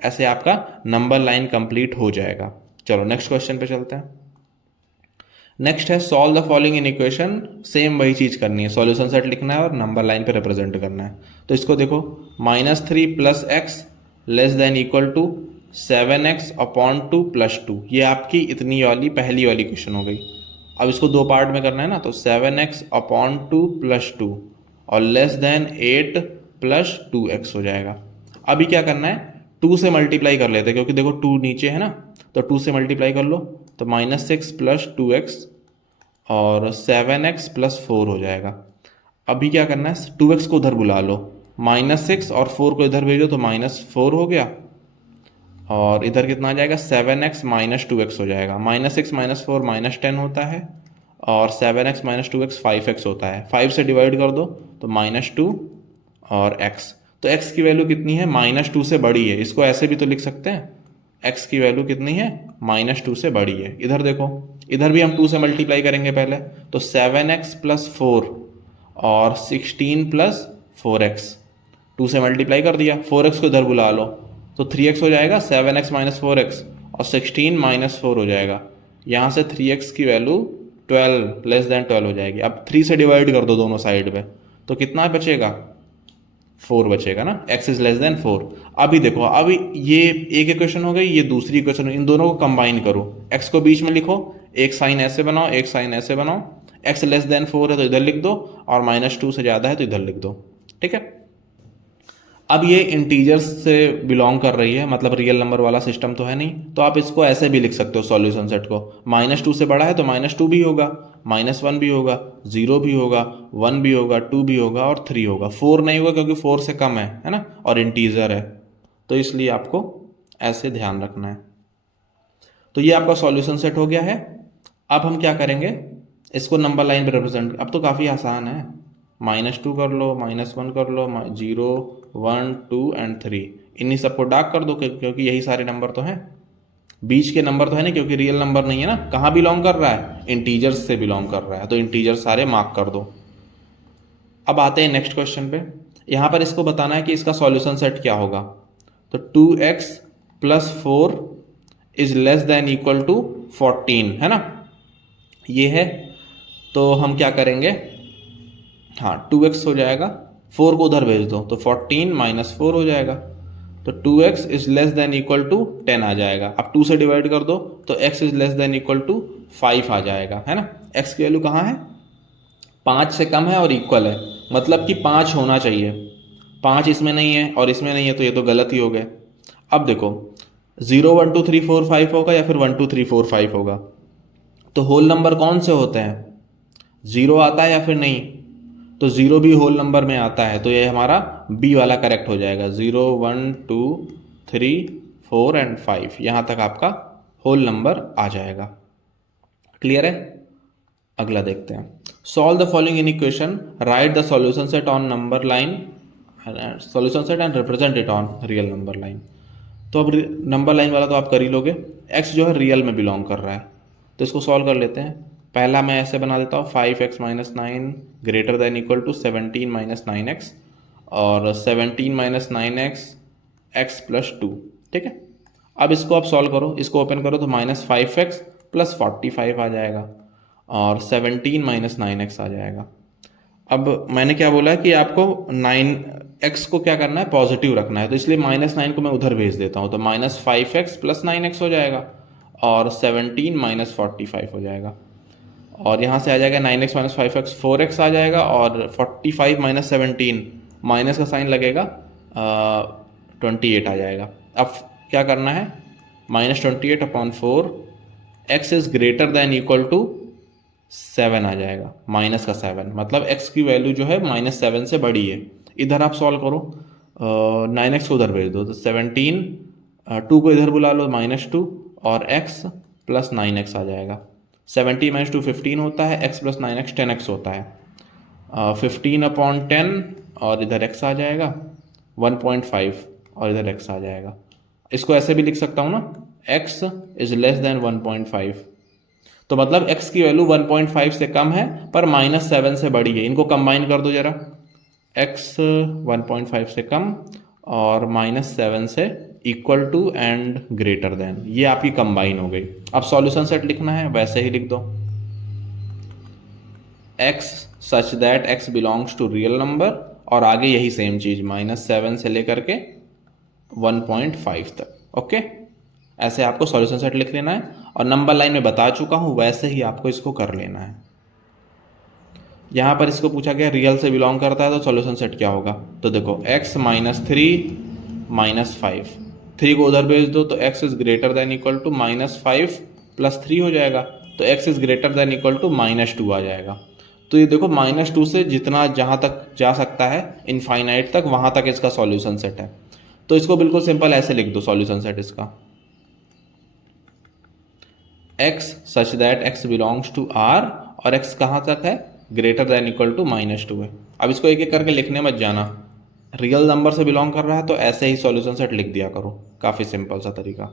ऐसे आपका नंबर लाइन कंप्लीट हो जाएगा। चलो नेक्स्ट क्वेश्चन पे चलते हैं। नेक्स्ट है solve the following in equation, same वही चीज करनी है, सॉल्यूशन सेट लिखना है और नंबर लाइन पे रिप्रेजेंट करना है। तो इसको देखो, -3 + x less than equal to 7x upon 2 + 2, ये आपकी इतनी वाली पहली वाली क्वेश्चन हो गई। अब इसको दो पार्ट में करना है ना, तो 7x अपॉन 2 + 2 और लेस देन 8 + 2x हो जाएगा। अभी क्या करना है, 2 से मल्टीप्लाई कर लेते हैं, क्योंकि देखो 2 नीचे है ना, तो 2 से मल्टीप्लाई कर लो, तो -6 + 2x और 7x + 4 हो जाएगा। अभी क्या करना है, 2x को उधर बुला लो, -6 और 4 को इधर भेजो, तो -4 हो गया, और इधर कितना आ जाएगा, 7x - 2x हो जाएगा। -6 - 4 -10 होता है, और 7x - 2x 5x होता है। 5 से डिवाइड कर दो तो -2 और x, तो x की वैल्यू कितनी है, -2 से बड़ी है। इसको ऐसे भी तो लिख सकते हैं, x की वैल्यू कितनी है, -2 से बड़ी है। इधर देखो, इधर भी हम 2 से मल्टीप्लाई करेंगे पहले, तो 7x + 4 और 16 + 4x, 2 से मल्टीप्लाई कर दिया, 4x को इधर बुला लो, तो 3x हो जाएगा, 7x - 4x और 16 - 4 हो जाएगा। यहाँ से 3x की वैल्यू 12 लेस देन 12 हो जाएगी। अब 3 से डिवाइड कर दो दोनों साइड पे, तो कितना बचेगा, 4 बचेगा ना, x इज लेस देन 4। अभी देखो, अभी ये एक इक्वेशन हो गई, ये दूसरी इक्वेशन, इन दोनों को कंबाइन करो, x को बीच में लिखो, एक साइन ऐसे बनाओ, एक साइन ऐसे बनाओ, x लेस देन 4 है तो इधर लिख दो, और -2 से ज़्यादा है तो इधर लिख दो। ठीक है, अब ये इंटीजर्स से बिलोंग कर रही है, मतलब रियल नंबर वाला सिस्टम तो है नहीं, तो आप इसको ऐसे भी लिख सकते हो सॉल्यूशन सेट को, -2 से बड़ा है तो -2 भी होगा, -1 भी होगा, 0 भी होगा, 1 भी होगा, 2 भी होगा और 3 होगा। 4 नहीं होगा क्योंकि 4 से कम है ना, और इंटीजर है, तो इसलिए आपको ऐसे ध्यान रखना है। तो ये आपका सॉल्यूशन सेट हो गया है। अब हम क्या करेंगे, इसको नंबर लाइन पर रिप्रेजेंट, अब तो काफ़ी आसान है, -2 कर लो, -1 कर लो, 0 1 2 एंड 3, इन्हीं सबको डार्क कर दो, क्योंकि यही सारे नंबर तो हैं, बीच के नंबर तो है नहीं, क्योंकि रियल नंबर नहीं है ना। कहाँ बिलोंग कर रहा है, इंटीजर्स से बिलोंग कर रहा है, तो इंटीजर्स सारे मार्क कर दो। अब आते हैं नेक्स्ट क्वेश्चन पे। यहाँ पर इसको बताना है कि इसका सॉल्यूशन सेट क्या होगा, तो 2x + 4 is less than equal to 14 है ना, ये है। तो हम क्या करेंगे, हाँ 2x हो जाएगा, 4 को उधर भेज दो, तो 14 - 4 हो जाएगा, तो 2x is less than equal to 10 आ जाएगा। अब 2 से डिवाइड कर दो तो x is less than equal to 5 आ जाएगा, है ना। x की वैल्यू कहाँ है, 5 से कम है और इक्वल है, मतलब कि 5 होना चाहिए, 5 इसमें नहीं है और इसमें नहीं है, तो ये तो गलत ही हो गए। अब देखो 0 1 2 3 4 5 होगा या फिर 1 2 3 4 5 होगा, तो होल नंबर कौन से होते हैं, 0 आता है या फिर नहीं, तो 0 भी होल नंबर में आता है, तो ये हमारा बी वाला करेक्ट हो जाएगा। 0 1 2 3 4 एंड 5, यहाँ तक आपका होल नंबर आ जाएगा। क्लियर है, अगला देखते हैं। Solve the following in equation, right the solution set on number line, solution set and represent it on real number line. तो अब नंबर लाइन वाला तो आप कर ही लोगे, x जो है रियल में बिलोंग कर रहा है, तो इसको सॉल्व कर लेते हैं। पहला मैं ऐसे बना देता हूँ, 5x - 9 greater than equal to 17 - 9x और 17 - 9x x + 2। ठीक है, अब इसको आप सॉल्व करो, इसको ओपन करो तो -5x + 45 आ जाएगा और 17 - 9x आ जाएगा। अब मैंने क्या बोला कि आपको 9x को क्या करना है, पॉजिटिव रखना है, तो इसलिए -9 को मैं उधर भेज देता हूँ, तो -5x + 9x हो जाएगा और 17 - 45 हो जाएगा। और यहाँ से आ जाएगा 9x - 5x 4x आ जाएगा और 45 - 17 माइनस का साइन लगेगा 28 आ जाएगा। अब क्या करना है, -28/4 x is greater than equal to 7 आ जाएगा, माइनस का 7, मतलब x की वैल्यू जो है -7 से बड़ी है। इधर आप सॉल्व करो, 9x को उधर भेज दो तो 17, 2 को इधर बुला लो -2 और x + 9x आ जाएगा। 17 - 2 15 होता है, x + 9x 10x होता है, 15/10 और इधर x आ जाएगा 1.5 और इधर x आ जाएगा। इसको ऐसे भी लिख सकता हूँ ना, x इज लेस देन 1.5, तो मतलब x की वैल्यू 1.5 से कम है पर -7 से बड़ी है। इनको कंबाइन कर दो जरा, x 1.5 से कम और -7 से equal to and greater than, ये आपकी कंबाइन हो गई। अब सॉल्यूशन सेट लिखना है, वैसे ही लिख दो, x such that x belongs to real number और आगे यही सेम चीज -7 से लेकर के 1.5 तक। ओके, ऐसे आपको सॉल्यूशन सेट लिख लेना है और नंबर लाइन में बता चुका हूं, वैसे ही आपको इसको कर लेना है। यहां पर इसको पूछा गया रियल से बिलोंग करता है तो सॉल्यूशन सेट क्या होगा, तो देखो x -3 -5, 3 को उधर भेज दो तो x is greater than equal to -5 + 3 हो जाएगा, तो x is greater than equal to -2 आ जाएगा। तो ये देखो -2 से जितना जहां तक जा सकता है इनफाइनाइट तक, वहां तक इसका सॉल्यूशन सेट है। तो इसको बिल्कुल सिंपल ऐसे लिख दो सॉल्यूशन सेट इसका, x such that x belongs to R और x कहाँ तक है, ग्रेटर देन इक्वल टू -2 है। अब इसको एक एक करके लिखने मत जाना, रियल नंबर से बिलोंग कर रहा है तो ऐसे ही सॉल्यूशन सेट लिख दिया करो, काफ़ी सिंपल सा तरीका।